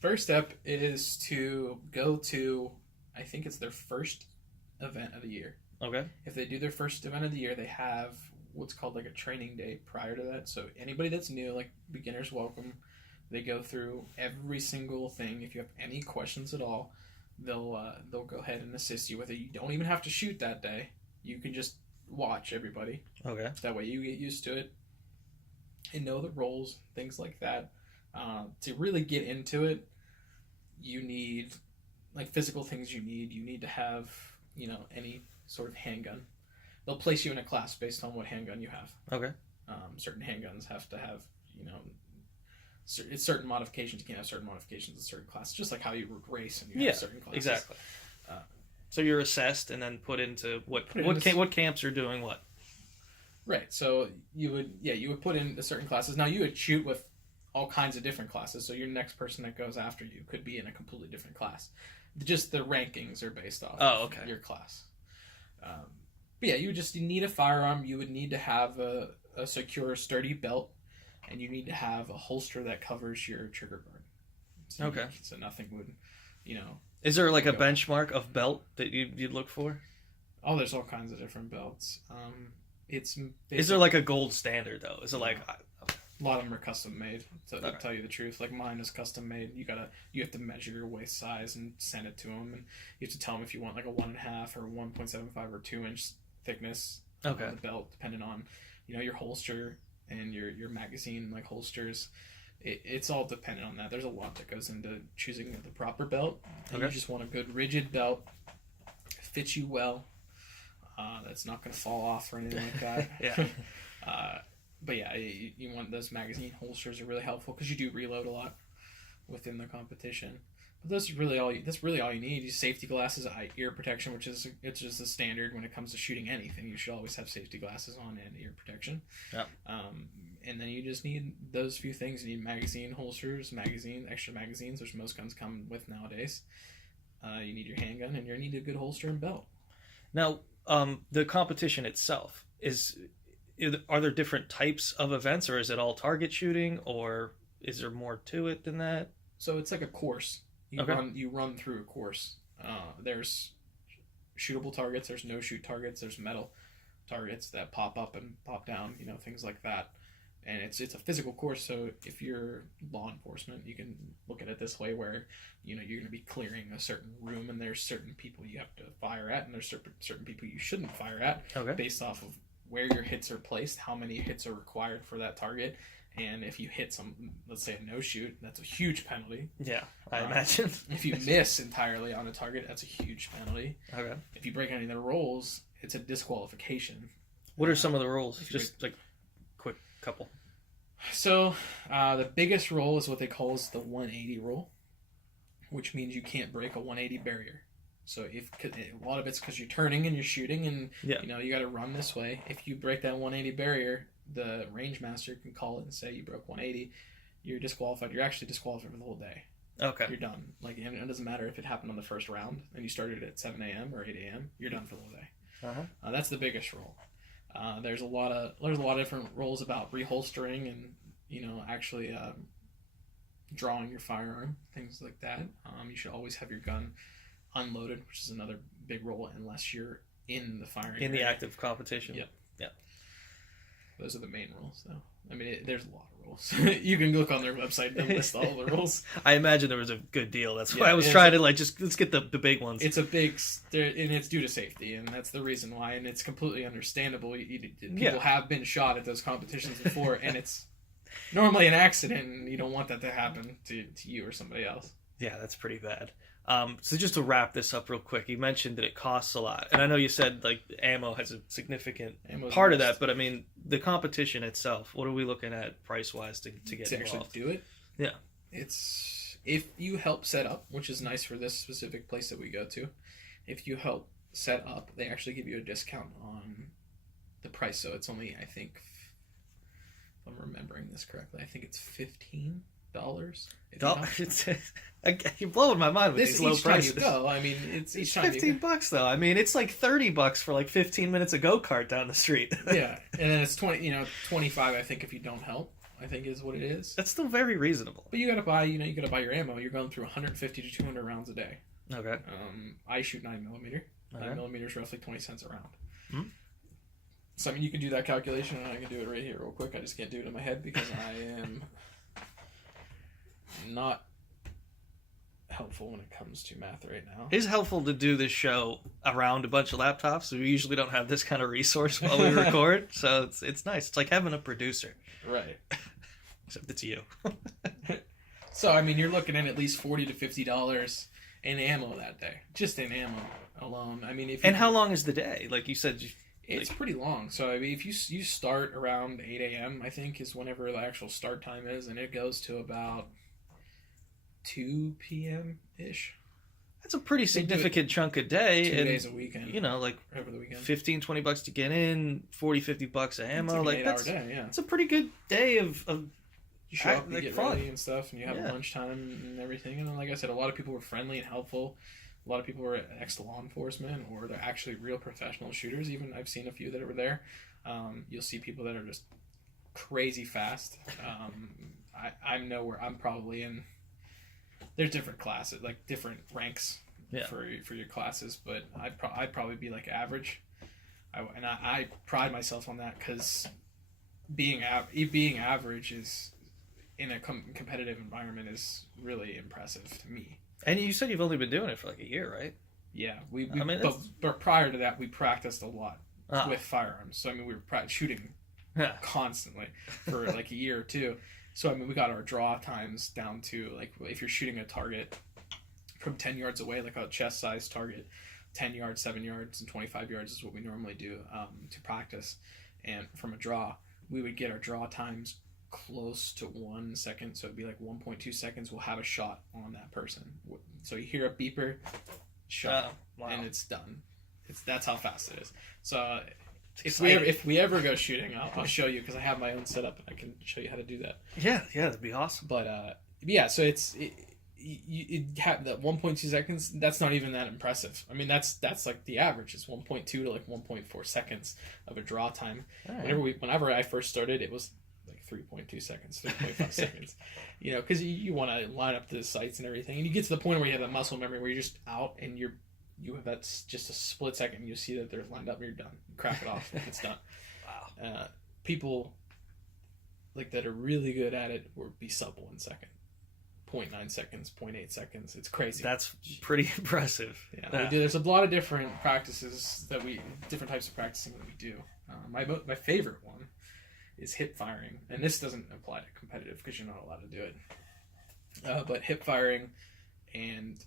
First step is to go to, I think it's their first event of the year. Okay. If they do their first event of the year, they have what's called like a training day prior to that. So anybody that's new, like beginners welcome, they go through every single thing. If you have any questions at all, they'll go ahead and assist you with it. You don't even have to shoot that day. You can just watch everybody. Okay. That way you get used to it and know the roles, things like that. To really get into it, you need like physical things. You need to have any sort of handgun. They'll place you in a class based on what handgun you have. Okay. Certain handguns have to have it's certain modifications. You can't have certain modifications in certain classes, just like how you race and you have certain classes. Exactly. So you're assessed and then put into what camps are doing what. Right. So you would put in certain classes. Now you would shoot with all kinds of different classes. So your next person that goes after you could be in a completely different class. Just the rankings are based off of your class. But yeah, you need a firearm. You would need to have a secure, sturdy belt, and you need to have a holster that covers your trigger guard. So so nothing would, Is there like a benchmark of belt that you'd look for? Oh, there's all kinds of different belts. Is there like a gold standard though? Is it like a lot of them are custom made? To tell you the truth, like mine is custom made. You have to measure your waist size and send it to them, and you have to tell them if you want like a 1.5 or 1.75 or 2-inch thickness of the belt, depending on your holster and your magazine like holsters. It's all dependent on that. There's a lot that goes into choosing the proper belt. And you just want a good rigid belt, fits you well. That's not going to fall off or anything like that. Yeah. But yeah, you want those magazine holsters are really helpful because you do reload a lot within the competition. But that's really all you need. You safety glasses, ear protection, it's just a standard when it comes to shooting anything. You should always have safety glasses on and ear protection. Yeah. And then you just need those few things. You need magazine holsters, extra magazines, which most guns come with nowadays. You need your handgun, and you need a good holster and belt. Now, the competition itself are there different types of events, or is it all target shooting, or is there more to it than that? So it's like a course. You run through a course. There's shootable targets. There's no shoot targets. There's metal targets that pop up and pop down. Things like that. And it's a physical course. So if you're law enforcement, you can look at it this way, where you're going to be clearing a certain room, and there's certain people you have to fire at, and there's certain people you shouldn't fire at, based off of where your hits are placed, how many hits are required for that target. And if you hit let's say a no shoot, that's a huge penalty. Yeah, I imagine. If you miss entirely on a target, that's a huge penalty. Okay. If you break any of the rules, it's a disqualification. What are some of the rules? Just like quick couple. So the biggest rule is what they call the 180 rule, which means you can't break a 180 barrier. So a lot of it's because you're turning and you're shooting, and you got to run this way. If you break that 180 barrier, the range master can call it and say you broke 180. You're disqualified. You're actually disqualified for the whole day. Okay. You're done. And it doesn't matter if it happened on the first round and you started at 7 a.m. or 8 a.m. You're done for the whole day. That's the biggest role. There's a lot of different roles about reholstering and actually drawing your firearm, things like that. You should always have your gun unloaded, which is another big role, unless you're in the firing in the area. active competition. Yep. Yeah. Those are the main rules, though. I mean, there's a lot of rules. You can look on their website and list all the rules. I imagine there was a good deal. That's why I was trying to let's get the big ones. It's a big, and it's due to safety, and that's the reason why. And it's completely understandable. People have been shot at those competitions before, and it's normally an accident, and you don't want that to happen to you or somebody else. Yeah, that's pretty bad. So just to wrap this up real quick, you mentioned that it costs a lot, and I know you said like ammo has a significant part of that, but I mean the competition itself. What are we looking at price wise to get involved? Actually do it? Yeah, it's if you help set up, which is nice for this specific place that we go to. If you help set up, they actually give you a discount on the price. So it's only, I think, if I'm remembering this correctly, I think it's $15. You're blowing my mind with these low prices. Time you go. I mean, it's each time $15 though. I mean, it's like $30 for like 15 minutes of go-kart down the street. Yeah, and then it's 25. I think if you don't help, I think is what it is. That's still very reasonable. But you gotta buy your ammo. You're going through 150 to 200 rounds a day. Okay. I shoot 9mm. Okay. 9mm is roughly 20 cents a round. Hmm? So I mean, you can do that calculation, and I can do it right here real quick. I just can't do it in my head because I am not helpful when it comes to math right now. It's helpful to do this show around a bunch of laptops. So we usually don't have this kind of resource while we record, so it's nice. It's like having a producer, right? Except it's you. So I mean, you're looking at least $40 to $50 in ammo that day, just in ammo alone. I mean, how long is the day? Like you said, it's pretty long. So I mean, if you start around 8 a.m., I think is whenever the actual start time is, and it goes to about 2 p.m. ish. That's a pretty significant chunk a day. 2 days a weekend. Like over the weekend. $15-$20 to get in, $40-$50 of ammo. Like that's an 8-hour day, yeah. It's a pretty good day of you show up, you get fun. ready and stuff, and you have lunchtime and everything. And then, like I said, a lot of people were friendly and helpful. A lot of people were ex-law enforcement, or they're actually real professional shooters. Even I've seen a few that were there. You'll see people that are just crazy fast. I'm probably in. There's different classes, like different ranks for your classes, but I'd probably be like average. I pride myself on that because being average is in a competitive environment is really impressive to me. And you said you've only been doing it for like a year, right? Yeah, but prior to that, we practiced a lot with firearms. So I mean, we were shooting constantly for like a year or two. So I mean, we got our draw times down to like if you're shooting a target from 10 yards away, like a chest-sized target, 10 yards, 7 yards, and 25 yards is what we normally do to practice. And from a draw, we would get our draw times close to 1 second, so it'd be like 1.2 seconds. We'll have a shot on that person. So you hear a beeper, shot, and it's done. That's how fast it is. So if we ever go shooting, I'll show you because I have my own setup and I can show you how to do that. Yeah, that'd be awesome. But so you have that 1.2 seconds. That's not even that impressive. I mean, that's like the average is 1.2 to like 1.4 seconds of a draw time. Right. Whenever I first started, it was like 3.2 seconds, 3.5 seconds. Because you want to line up the sights and everything, and you get to the point where you have that muscle memory where you're just out and you have that just a split second. You see that they're lined up and you're done. You crack it off. It's done. Wow. People like that are really good at it will be sub 1 second. 0.9 seconds, 0.8 seconds. It's crazy. That's pretty impressive. Yeah, we do. There's a lot of different practices different types of practicing that we do. My favorite one is hip firing, and this doesn't apply to competitive because you're not allowed to do it. But hip firing, and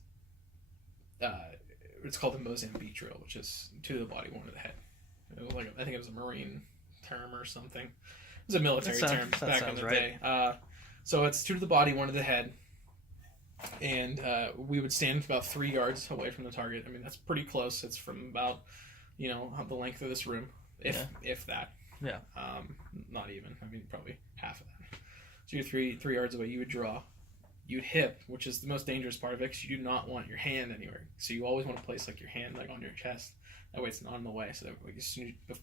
it's called the Mozambique drill, which is to the body, one to the head. It was I think it was a Marine term or something. It was a military term back in the day. So it's two to the body, one to the head. And we would stand about 3 yards away from the target. I mean, that's pretty close. It's from about, the length of this room, if that. Yeah. Not even. I mean, probably half of that. So you're three yards away. You would draw. you'd hip, which is the most dangerous part of it, because you do not want your hand anywhere. So you always want to place like your hand like on your chest. That way it's not in the way. So that like, as soon as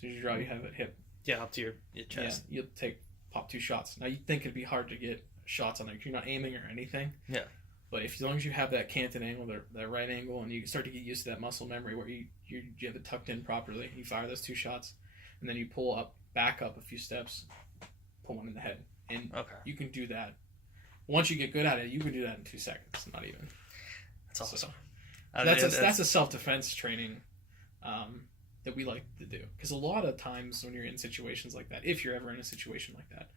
you draw, you have it hip. Yeah, up to your chest. Yeah, you'll pop 2 shots. Now you'd think it'd be hard to get shots on there. You're not aiming or anything. Yeah. But as long as you have that canted angle, that right angle, and you start to get used to that muscle memory where you have it tucked in properly, you fire those 2 shots, and then you back up a few steps, pull one in the head. And you can do that. Once you get good at it, you can do that in 2 seconds, not even. That's awesome. So that's a self-defense training that we like to do. Because a lot of times when you're in situations like that, if you're ever in a situation like that,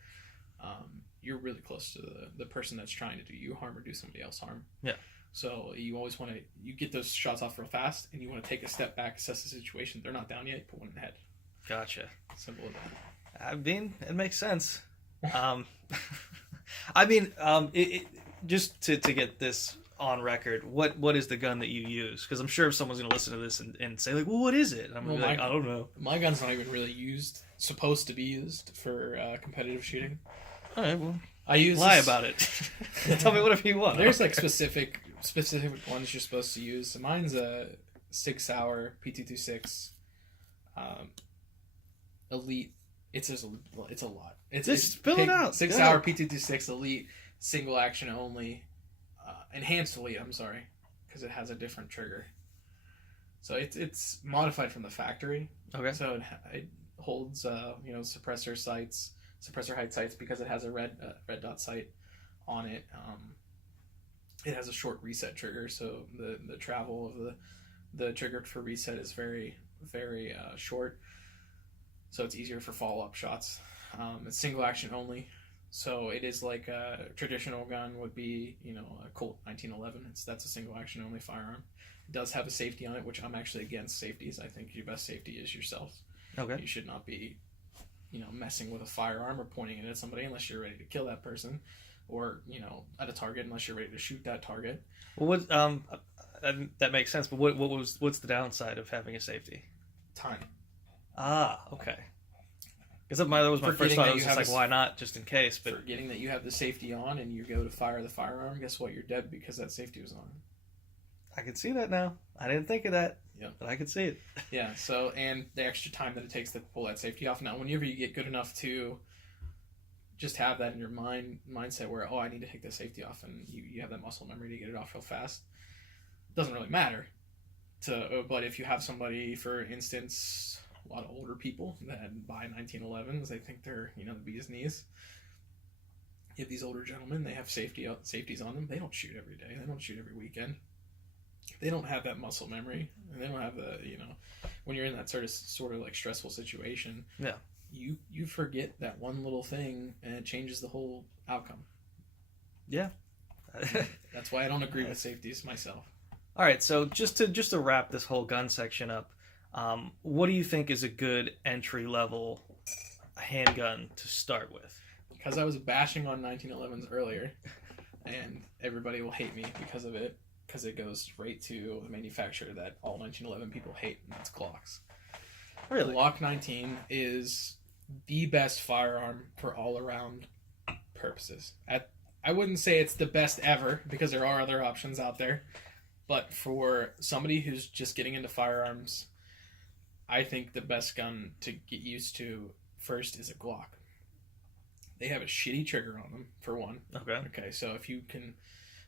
you're really close to the person that's trying to do you harm or do somebody else harm. Yeah. So you always want to, you get those shots off real fast, and you want to take a step back, assess the situation. They're not down yet, put one in the head. Gotcha. Simple as that. I mean, it makes sense. Just to get this on record, what is the gun that you use? Because I'm sure if someone's going to listen to this and say, like, well, what is it? And I'm going to be like, I don't know. My gun's not even really supposed to be used for competitive shooting. All right, well, lie about it. Tell me whatever you want. There's like specific ones you're supposed to use. So mine's a 6 hour P226 Elite. It's a lot. It's fill it out. 6 hour P226 Elite, single action only, enhanced Elite. I'm sorry, because it has a different trigger. So it's modified from the factory. Okay. So it holds suppressor height sights because it has a red dot sight on it. It has a short reset trigger, so the travel of the trigger for reset is very, very short. So it's easier for follow-up shots. It's single action only, so it is like a traditional gun would be, a Colt 1911. That's a single action only firearm. It does have a safety on it, which I'm actually against safeties. I think your best safety is yourself. Okay. You should not be, messing with a firearm or pointing it at somebody unless you're ready to kill that person, or at a target unless you're ready to shoot that target. Well, that makes sense. But what's the downside of having a safety? Time. Ah, okay. Because that was my first thought. I was just like, why not, just in case? But forgetting that you have the safety on and you go to fire the firearm, guess what? You're dead because that safety was on. I can see that now. I didn't think of that. Yeah, but I can see it. Yeah. So, and the extra time that it takes to pull that safety off. Now, whenever you get good enough to just have that in your mindset where, I need to take the safety off, and you have that muscle memory to get it off real fast, it doesn't really matter. But if you have somebody, for instance, a lot of older people that buy 1911s, they think they're the bee's knees. You have these older gentlemen, they have safeties on them. They don't shoot every day. They don't shoot every weekend. They don't have that muscle memory, and they don't have the when you're in that sort of like stressful situation. Yeah, you forget that one little thing, and it changes the whole outcome. Yeah, that's why I don't agree with safeties myself. All right, so just to wrap this whole gun section up, what do you think is a good entry level handgun to start with? Because I was bashing on 1911s earlier, and everybody will hate me because of it, because it goes straight to the manufacturer that all 1911 people hate, and that's Glocks. Really? Glock 19 is the best firearm for all-around purposes. I wouldn't say it's the best ever, because there are other options out there, but for somebody who's just getting into firearms, I think the best gun to get used to first is a Glock. They have a shitty trigger on them, for one. Okay, so if you can...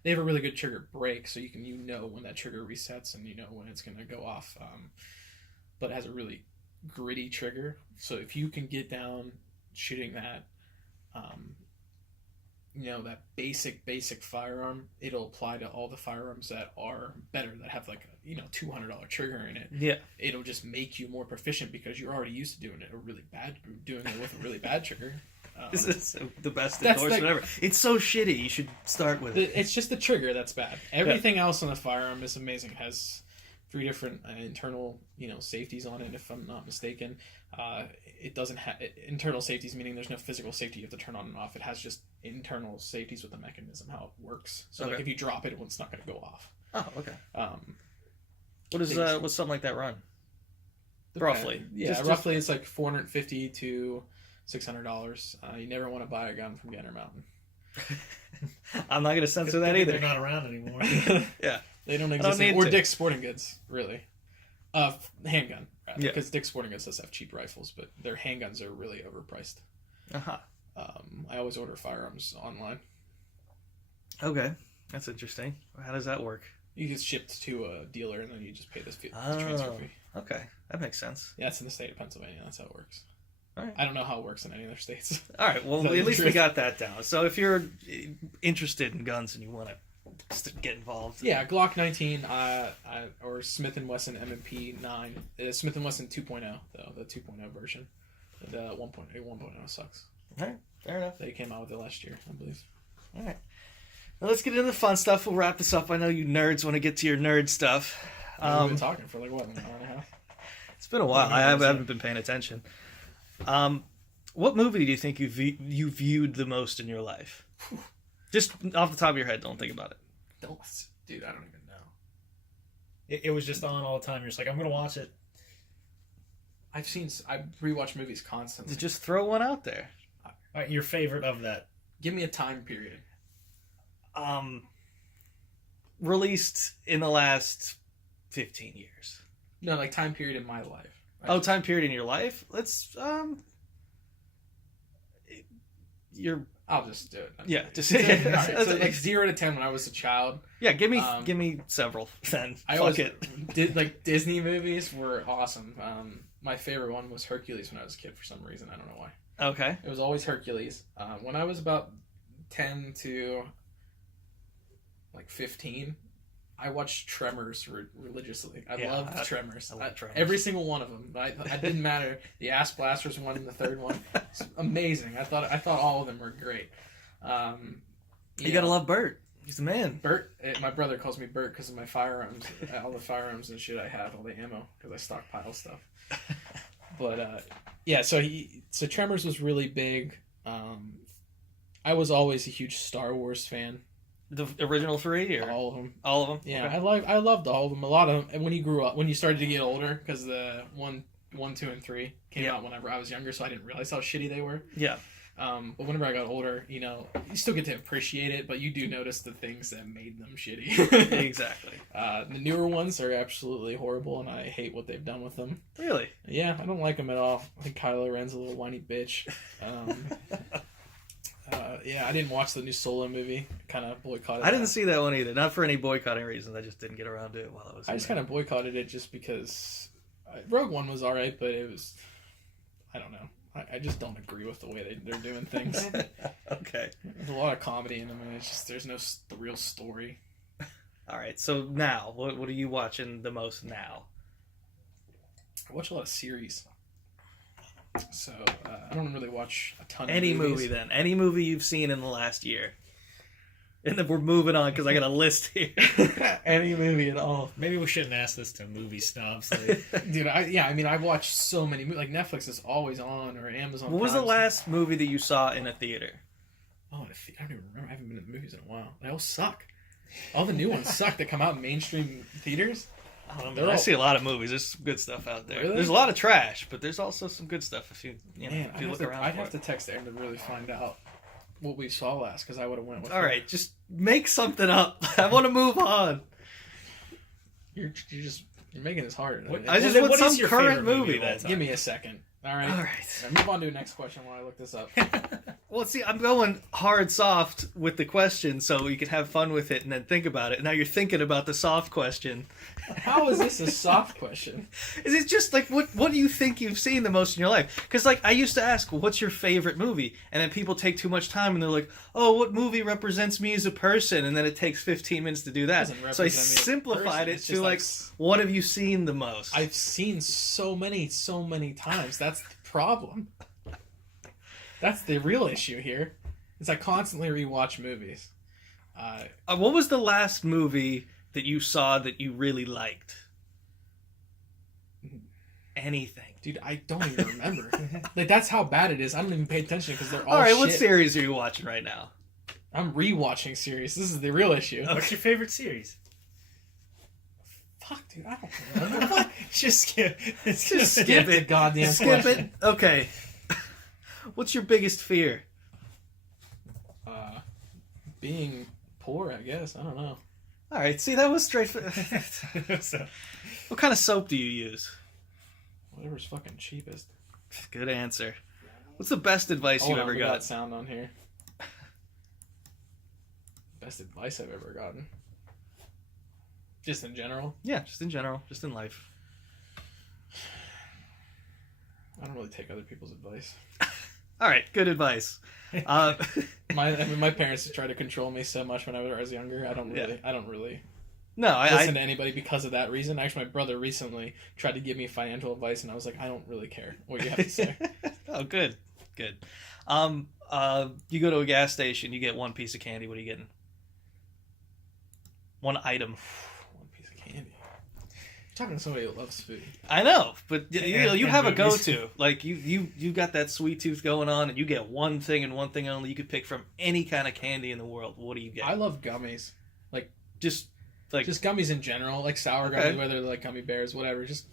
They have a really good trigger break, so you know when that trigger resets and when it's going to go off. But it has a really gritty trigger, so if you can get down shooting that, that basic firearm, it'll apply to all the firearms that are better, that have like a $200 trigger in it. Yeah, it'll just make you more proficient because you're already used to doing it with a really bad trigger. This is the best endorsement ever. It's so shitty. You should start with it. It's just the trigger that's bad. Everything else on the firearm is amazing. It has 3 different internal, safeties on it, if I'm not mistaken. It doesn't have internal safeties, meaning there's no physical safety you have to turn on and off. It has just internal safeties with the mechanism, how it works. So like if you drop it, it's not going to go off. Oh, okay. What's something like that run? Roughly. Roughly it's like $450 to $600. You never want to buy a gun from Gander Mountain. I'm not going to censor that either. They're not around anymore. Yeah. They don't exist anymore. Or Dick's Sporting Goods, really. Handgun. Yeah. Because Dick's Sporting Goods does have cheap rifles, but their handguns are really overpriced. Uh-huh. I always order firearms online. Okay. That's interesting. How does that work? You get shipped to a dealer, and then you just pay this transfer fee. Okay. That makes sense. Yeah, it's in the state of Pennsylvania. That's how it works. All right. I don't know how it works in any other states. All right. Well, at least we got that down. So if you're interested in guns and you want to get involved. Yeah, Glock 19 or Smith & Wesson M&P 9. Smith & Wesson 2.0, though, the 2.0 version. The 1.0 sucks. All right. Fair enough. They came out with it last year, I believe. All right. Well, let's get into the fun stuff. We'll wrap this up. I know you nerds want to get to your nerd stuff. We've been talking for like, what, an hour and a half? It's been a while. I haven't been paying attention. What movie do you think you viewed the most in your life? Just off the top of your head, don't think about it. Dude, I don't even know. It was just on all the time. You're just like, I'm going to watch it. I rewatch movies constantly. Just throw one out there. All right, your favorite of that. Give me a time period. Released in the last 15 years. No, like time period in my life. Time period in your life? Let's, I'll just do it. Yeah, just all right, so like 0 to 10 when I was a child. Yeah, give me several then. Fuck it. Like Disney movies were awesome. My favorite one was Hercules when I was a kid for some reason. I don't know why. Okay. It was always Hercules. When I was about 10 to like 15, I watched Tremors religiously. I loved Tremors. I love Tremors. Every single one of them. It didn't matter. The Ass Blasters one and the third one. It's amazing. I thought all of them were great. You gotta love Bert. He's the man. Bert. My brother calls me Bert because of my firearms. All the firearms and shit I have, all the ammo, because I stockpile stuff. But so Tremors was really big. I was always a huge Star Wars fan. The original 3 or all of them? All of them. Yeah, okay. I loved all of them. A lot of them. And when you grew up, when you started to get older, because the 1, 2, and 3 came out whenever I was younger, so I didn't realize how shitty they were. Yeah. But whenever I got older, you still get to appreciate it, but you do notice the things that made them shitty. Exactly. The newer ones are absolutely horrible, and I hate what they've done with them. Really? Yeah, I don't like them at all. I think Kylo Ren's a little whiny bitch. I didn't watch the new Solo movie. Kind of boycotted it. I didn't see that one either. Not for any boycotting reasons. I just didn't get around to it while I was. I just kind of boycotted it just because Rogue One was all right, but it was. I don't know. I just don't agree with the way they're doing things. Okay. There's a lot of comedy in them, and it's just there's no real story. All right. So now, what are you watching the most now? I watch a lot of series. So, I don't really watch a ton of Any movies. movie, then. Any movie you've seen in the last year. And then we're moving on, because I got a list here. Any movie at all. Maybe we shouldn't ask this to movie snobs. Dude, I've watched so many movies. Like, Netflix is always on, or Amazon What was the Prime. last movie that you saw in a theater? I don't even remember. I haven't been to the movies in a while. They all suck. All the new ones suck that come out in mainstream theaters. I see a lot of movies. There's some good stuff out there. Really? There's a lot of trash, but there's also some good stuff if you look around. I'd have to text Aaron to really find out what we saw last, because I would have went with All right, just make something up. I want to move on. You're making this harder. I just want some current movie then. Give me a second. All right. Move on to the next question while I look this up. Well, see, I'm going hard soft with the question so you can have fun with it and then think about it. Now you're thinking about the soft question. How is this a soft question? Is it just like, what do you think you've seen the most in your life? Because, like, I used to ask, what's your favorite movie? And then people take too much time and they're like, oh, what movie represents me as a person? And then it takes 15 minutes to do that. So I simplified it to, like, what have you seen the most? I've seen so many times. That's the problem. That's the real issue here. Is I constantly rewatch movies. What was the last movie that you saw that you really liked? Anything. Dude, I don't even remember. Like, that's how bad it is. I don't even pay attention because they're all right, shit. What series are you watching right now? I'm rewatching series. This is the real issue. Okay. What's your favorite series? Fuck, dude, I don't remember. What? Just skip. Just skip it. Goddamn Skip question. it. Okay. What's your biggest fear? being poor, I guess. I don't know. All right, see, that was straight. So, What kind of soap do you use? Whatever's fucking cheapest. Good answer. What's the best advice you ever We got? got sound on here. Best advice I've ever gotten. Just in general? Yeah, just in general, just in life. I don't really take other people's advice. All right, good advice. My parents tried to control me so much when I was younger. I don't really No, listen to anybody because of that reason. Actually, my brother recently tried to give me financial advice, and I was like, I don't really care what you have to say. Oh, good. You go to a gas station, you get one piece of candy. What are you getting? One item. One piece of candy. You're talking to somebody who loves food. I know, but you have a movies. go-to. Like you got that sweet tooth going on, and you get one thing and one thing only. You could pick from any kind of candy in the world. What do you get? I love gummies. Just gummies in general, like sour Okay. gummies, whether they're like gummy bears, whatever. Just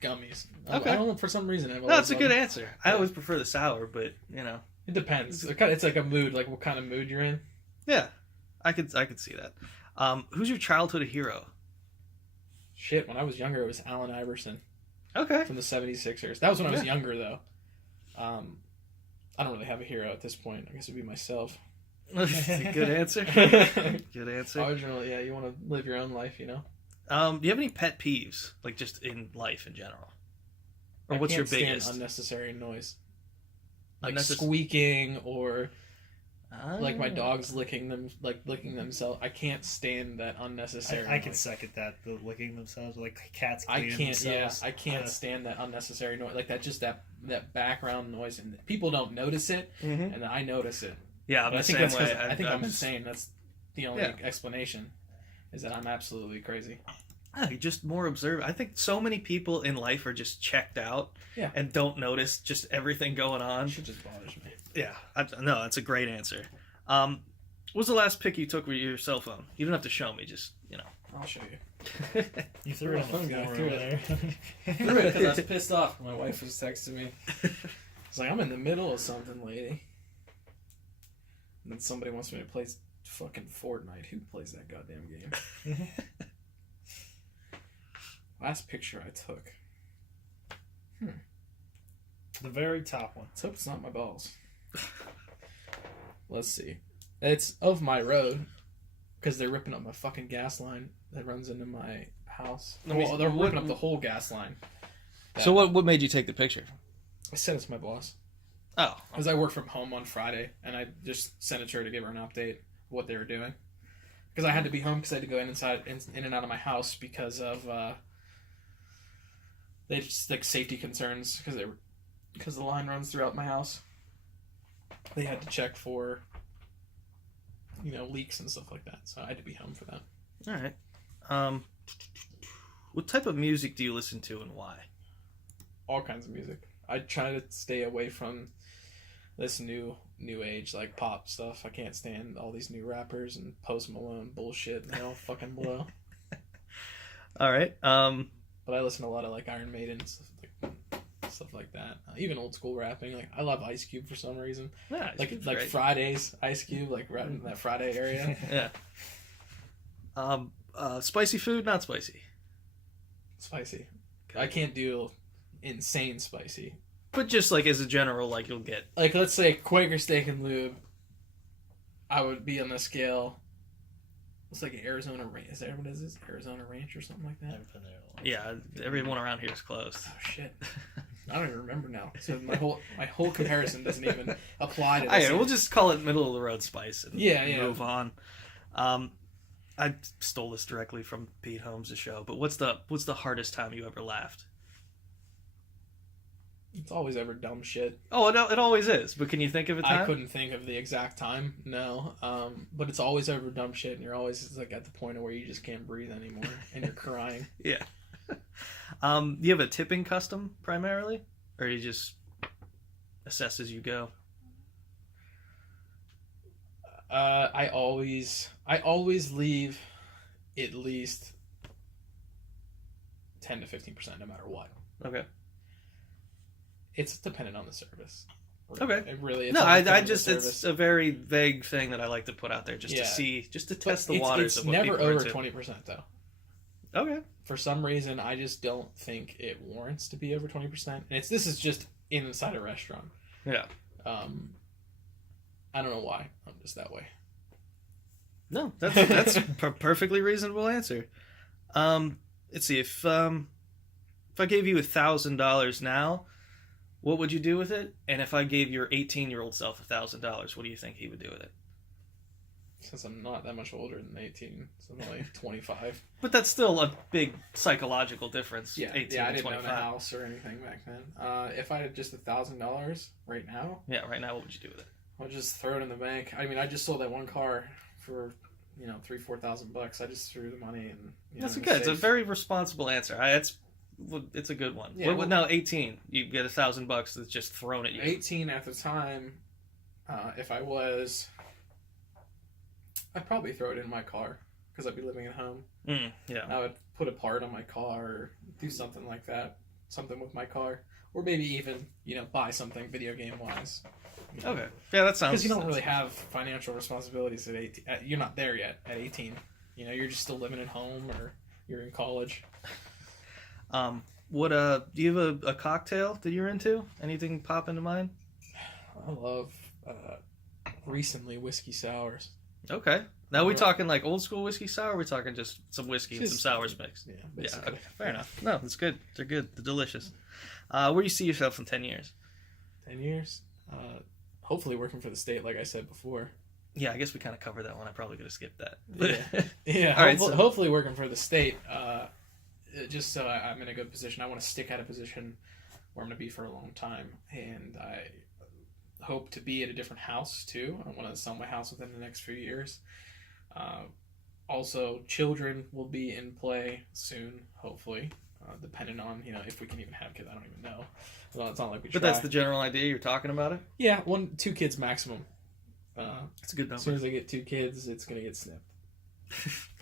gummies. Okay. I don't know, for some reason. No, that's a good answer. I always prefer the sour, but It depends. It's like a mood, like what kind of mood you're in. yeah, I could see that. Who's your childhood hero? Shit, when I was younger, it was Allen Iverson Okay. from the 76ers. That was when I was Yeah. younger, though. I don't really have a hero at this point. I guess it'd be myself. Good answer. Good answer. Originally, yeah, you want to live your own life, you know? Do you have any pet peeves, like just in life in general? Or what's your biggest? Unnecessary noise. Like Unnecess- squeaking or like my dogs licking themselves. I can't stand that unnecessary I can noise. second that. The licking themselves, like cats I cleaning can't. themselves. Yeah, I can't stand that unnecessary noise. Like that background noise, and people don't notice it, Mhm. and I notice it. Yeah, I'm But the I think same that's way. because I think I'm just- insane. That's the only explanation. Is that I'm absolutely crazy. You're just more observant. I think so many people in life are just checked out and don't notice just everything going on. It should just bothers me. Yeah, no, that's a great answer. What was the last pic you took with your cell phone? You don't have to show me, just, I'll show you. You threw it on the Phone guy floor threw over it. there. Threw it because I was pissed off. My wife was texting me. It's like, I'm in the middle of something, lady. And then somebody wants me to play fucking Fortnite. Who plays that goddamn game? Last picture I took. The very top one. Let's hope it's not my balls. Let's see. It's of my road because they're ripping up my fucking gas line that runs into my house. Well, they're ripping up the whole gas line. So what made you take the picture? I sent it to my boss. Oh. Because I work from home on Friday, and I just sent it to her to give her an update of what they were doing. Because I had to be home because I had to go in and out of my house because of they just like safety concerns because the line runs throughout my house. They had to check for leaks and stuff like that, so I had to be home for that. All right. What type of music do you listen to and why? All kinds of music. I try to stay away from this new age like pop stuff. I can't stand all these new rappers and Post Malone bullshit. They all fucking blow. All right. But I listen to a lot of like Iron Maiden stuff like that. Even old school rapping. Like I love Ice Cube for some reason. Yeah, like great. Fridays, Ice Cube, like right in that Friday area. Yeah. Spicy food, not spicy. Spicy. Okay. I can't do insane spicy. But just like as a general, like you'll get like let's say Quaker Steak and Lube. I would be on the scale. It's like an Arizona Ranch. Is that what it is? Arizona Ranch or something like that? Yeah, everyone around here is closed. Oh shit. I don't even remember now. So my whole comparison doesn't even apply to this. Right, we'll just call it middle of the road spice and move on. I stole this directly from Pete Holmes' show, but what's the hardest time you ever laughed? It's always ever dumb shit. Oh, it always is. But can you think of a time? I couldn't think of the exact time. No. But it's always over dumb shit, and you're always like at the point of where you just can't breathe anymore, and you're crying. Yeah. Do you have a tipping custom primarily, or do you just assess as you go? I always leave at least 10 to 15% no matter what. Okay. It's dependent on the service. Okay. It's no, I just service. it's a very vague thing that I like to put out there just to see, just to test the waters. It's of what never people are over into. 20% though. Okay. For some reason, I just don't think it warrants to be over 20%. And this is just inside a restaurant. Yeah. I don't know why. I'm just that way. No, that's a perfectly reasonable answer. Let's see, if I gave you $1,000 now, what would you do with it? And if I gave your 18-year-old self $1,000, what do you think he would do with it? Since I'm not that much older than 18, so I'm only 25. But that's still a big psychological difference. Yeah, 18 I and didn't 25. own a house or anything back then. If I had just $1,000 right now, right now, what would you do with it? I'll just throw it in the bank. I mean, I just sold that one car for $3,000-4,000. I just threw the money and that's good. It's a very responsible answer. It's a good one. Yeah, now 18, you get $1,000 that's just thrown at you. 18 at the time. If I was, I'd probably throw it in my car because I'd be living at home. Yeah. I would put a part on my car or do something like that, something with my car, or maybe even buy something video game wise. Okay. Yeah, that sounds. Because you don't really have financial responsibilities at 18. You're not there yet at 18. You're just still living at home or you're in college. Do you have a cocktail that you're into? Anything pop into mind? I love recently whiskey sours. Okay. Now are we talking like old school whiskey sour, or are we talking just some whiskey and some sours mixed? Yeah, basically. Okay, fair enough. No, it's good. They're good. They're delicious. Where do you see yourself in 10 years? 10 years? Hopefully working for the state, like I said before. Yeah, I guess we kind of covered that one. I probably could have skipped that. Yeah. All right, hopefully working for the state, just so I'm in a good position. I want to stick at a position where I'm going to be for a long time, and I hope to be at a different house too. I want to sell my house within the next few years. Also, children will be in play soon, hopefully, depending on if we can even have kids. I don't even know. Well, it's not like we try. But that's the general idea. You're talking about it. Yeah, 1-2 kids maximum. It's a good number. As soon as I get 2 kids, it's gonna get snipped.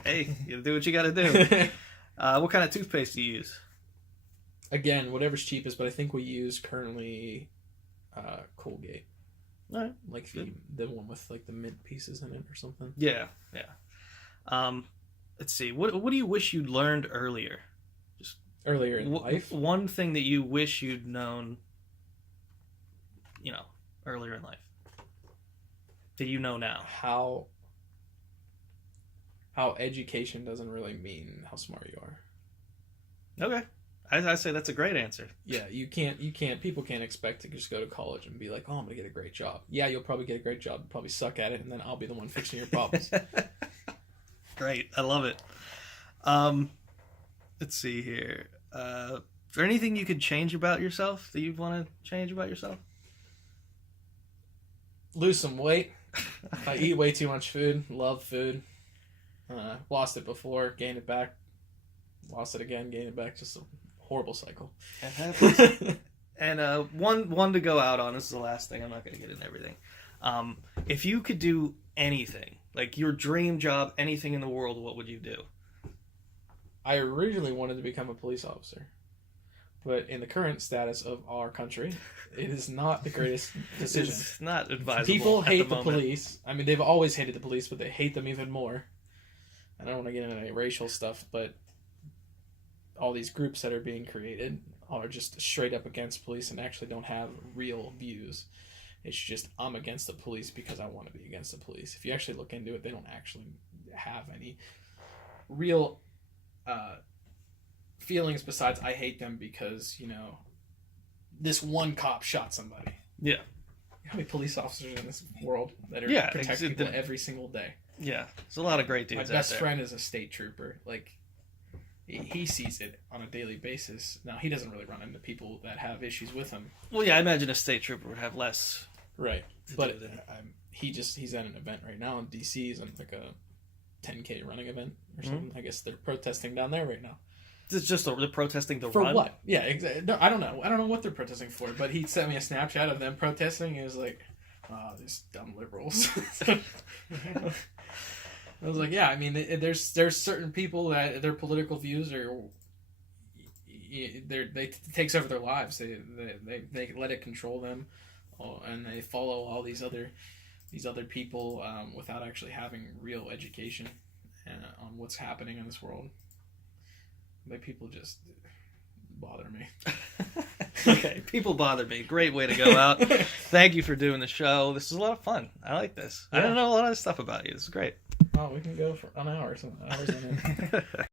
Hey, you do what you got to do. What kind of toothpaste do you use? Again, whatever's cheapest, but I think we use currently Colgate. All right. Like the one with like the mint pieces in it or something. Yeah. Let's see. What do you wish you'd learned earlier? Just earlier in life? One thing that you wish you'd known, earlier in life. That you know now. How education doesn't really mean how smart you are. Okay. I say that's a great answer. Yeah, people can't expect to just go to college and be like, oh, I'm going to get a great job. Yeah, you'll probably get a great job, probably suck at it, and then I'll be the one fixing your problems. Great. I love it. Let's see here. Is there anything you could change about yourself that you'd want to change about yourself? Lose some weight. I eat way too much food. Love food. Lost it before, gained it back. Lost it again, gained it back. Just a horrible cycle. And one to go out on. This is the last thing. I'm not going to get into everything. If you could do anything, like your dream job, anything in the world, what would you do? I originally wanted to become a police officer. But in the current status of our country, it is not the greatest decision. It's not advisable. People hate the moment. police. I mean, they've always hated the police, but they hate them even more. I don't want to get into any racial stuff, but all these groups that are being created are just straight up against police and actually don't have real views. It's just, I'm against the police because I want to be against the police. If you actually look into it, they don't actually have any real feelings besides I hate them because, this one cop shot somebody. Yeah. How many police officers in this world that are protecting people every single day? Yeah. There's a lot of great dudes out there. My best friend is a state trooper. Like, he sees it on a daily basis. Now, he doesn't really run into people that have issues with him. Well, yeah, I imagine a state trooper would have less. Right. But he's at an event right now in D.C. He's on like a 10K running event or something. Mm-hmm. I guess they're protesting down there right now. It's just they're protesting the for run? For what? Yeah, exactly. No, I don't know. I don't know what they're protesting for, but he sent me a Snapchat of them protesting. He was like, these dumb liberals. I was like, yeah, I mean, there's certain people that their political views are, it takes over their lives. They let it control them and they follow all these other people without actually having real education on what's happening in this world. Like, people just bother me. Okay, people bother me. Great way to go out. Thank you for doing the show. This is a lot of fun. I like this. Yeah. I don't know a lot of stuff about you. This is great. Oh, we can go for an hour. Hours on end.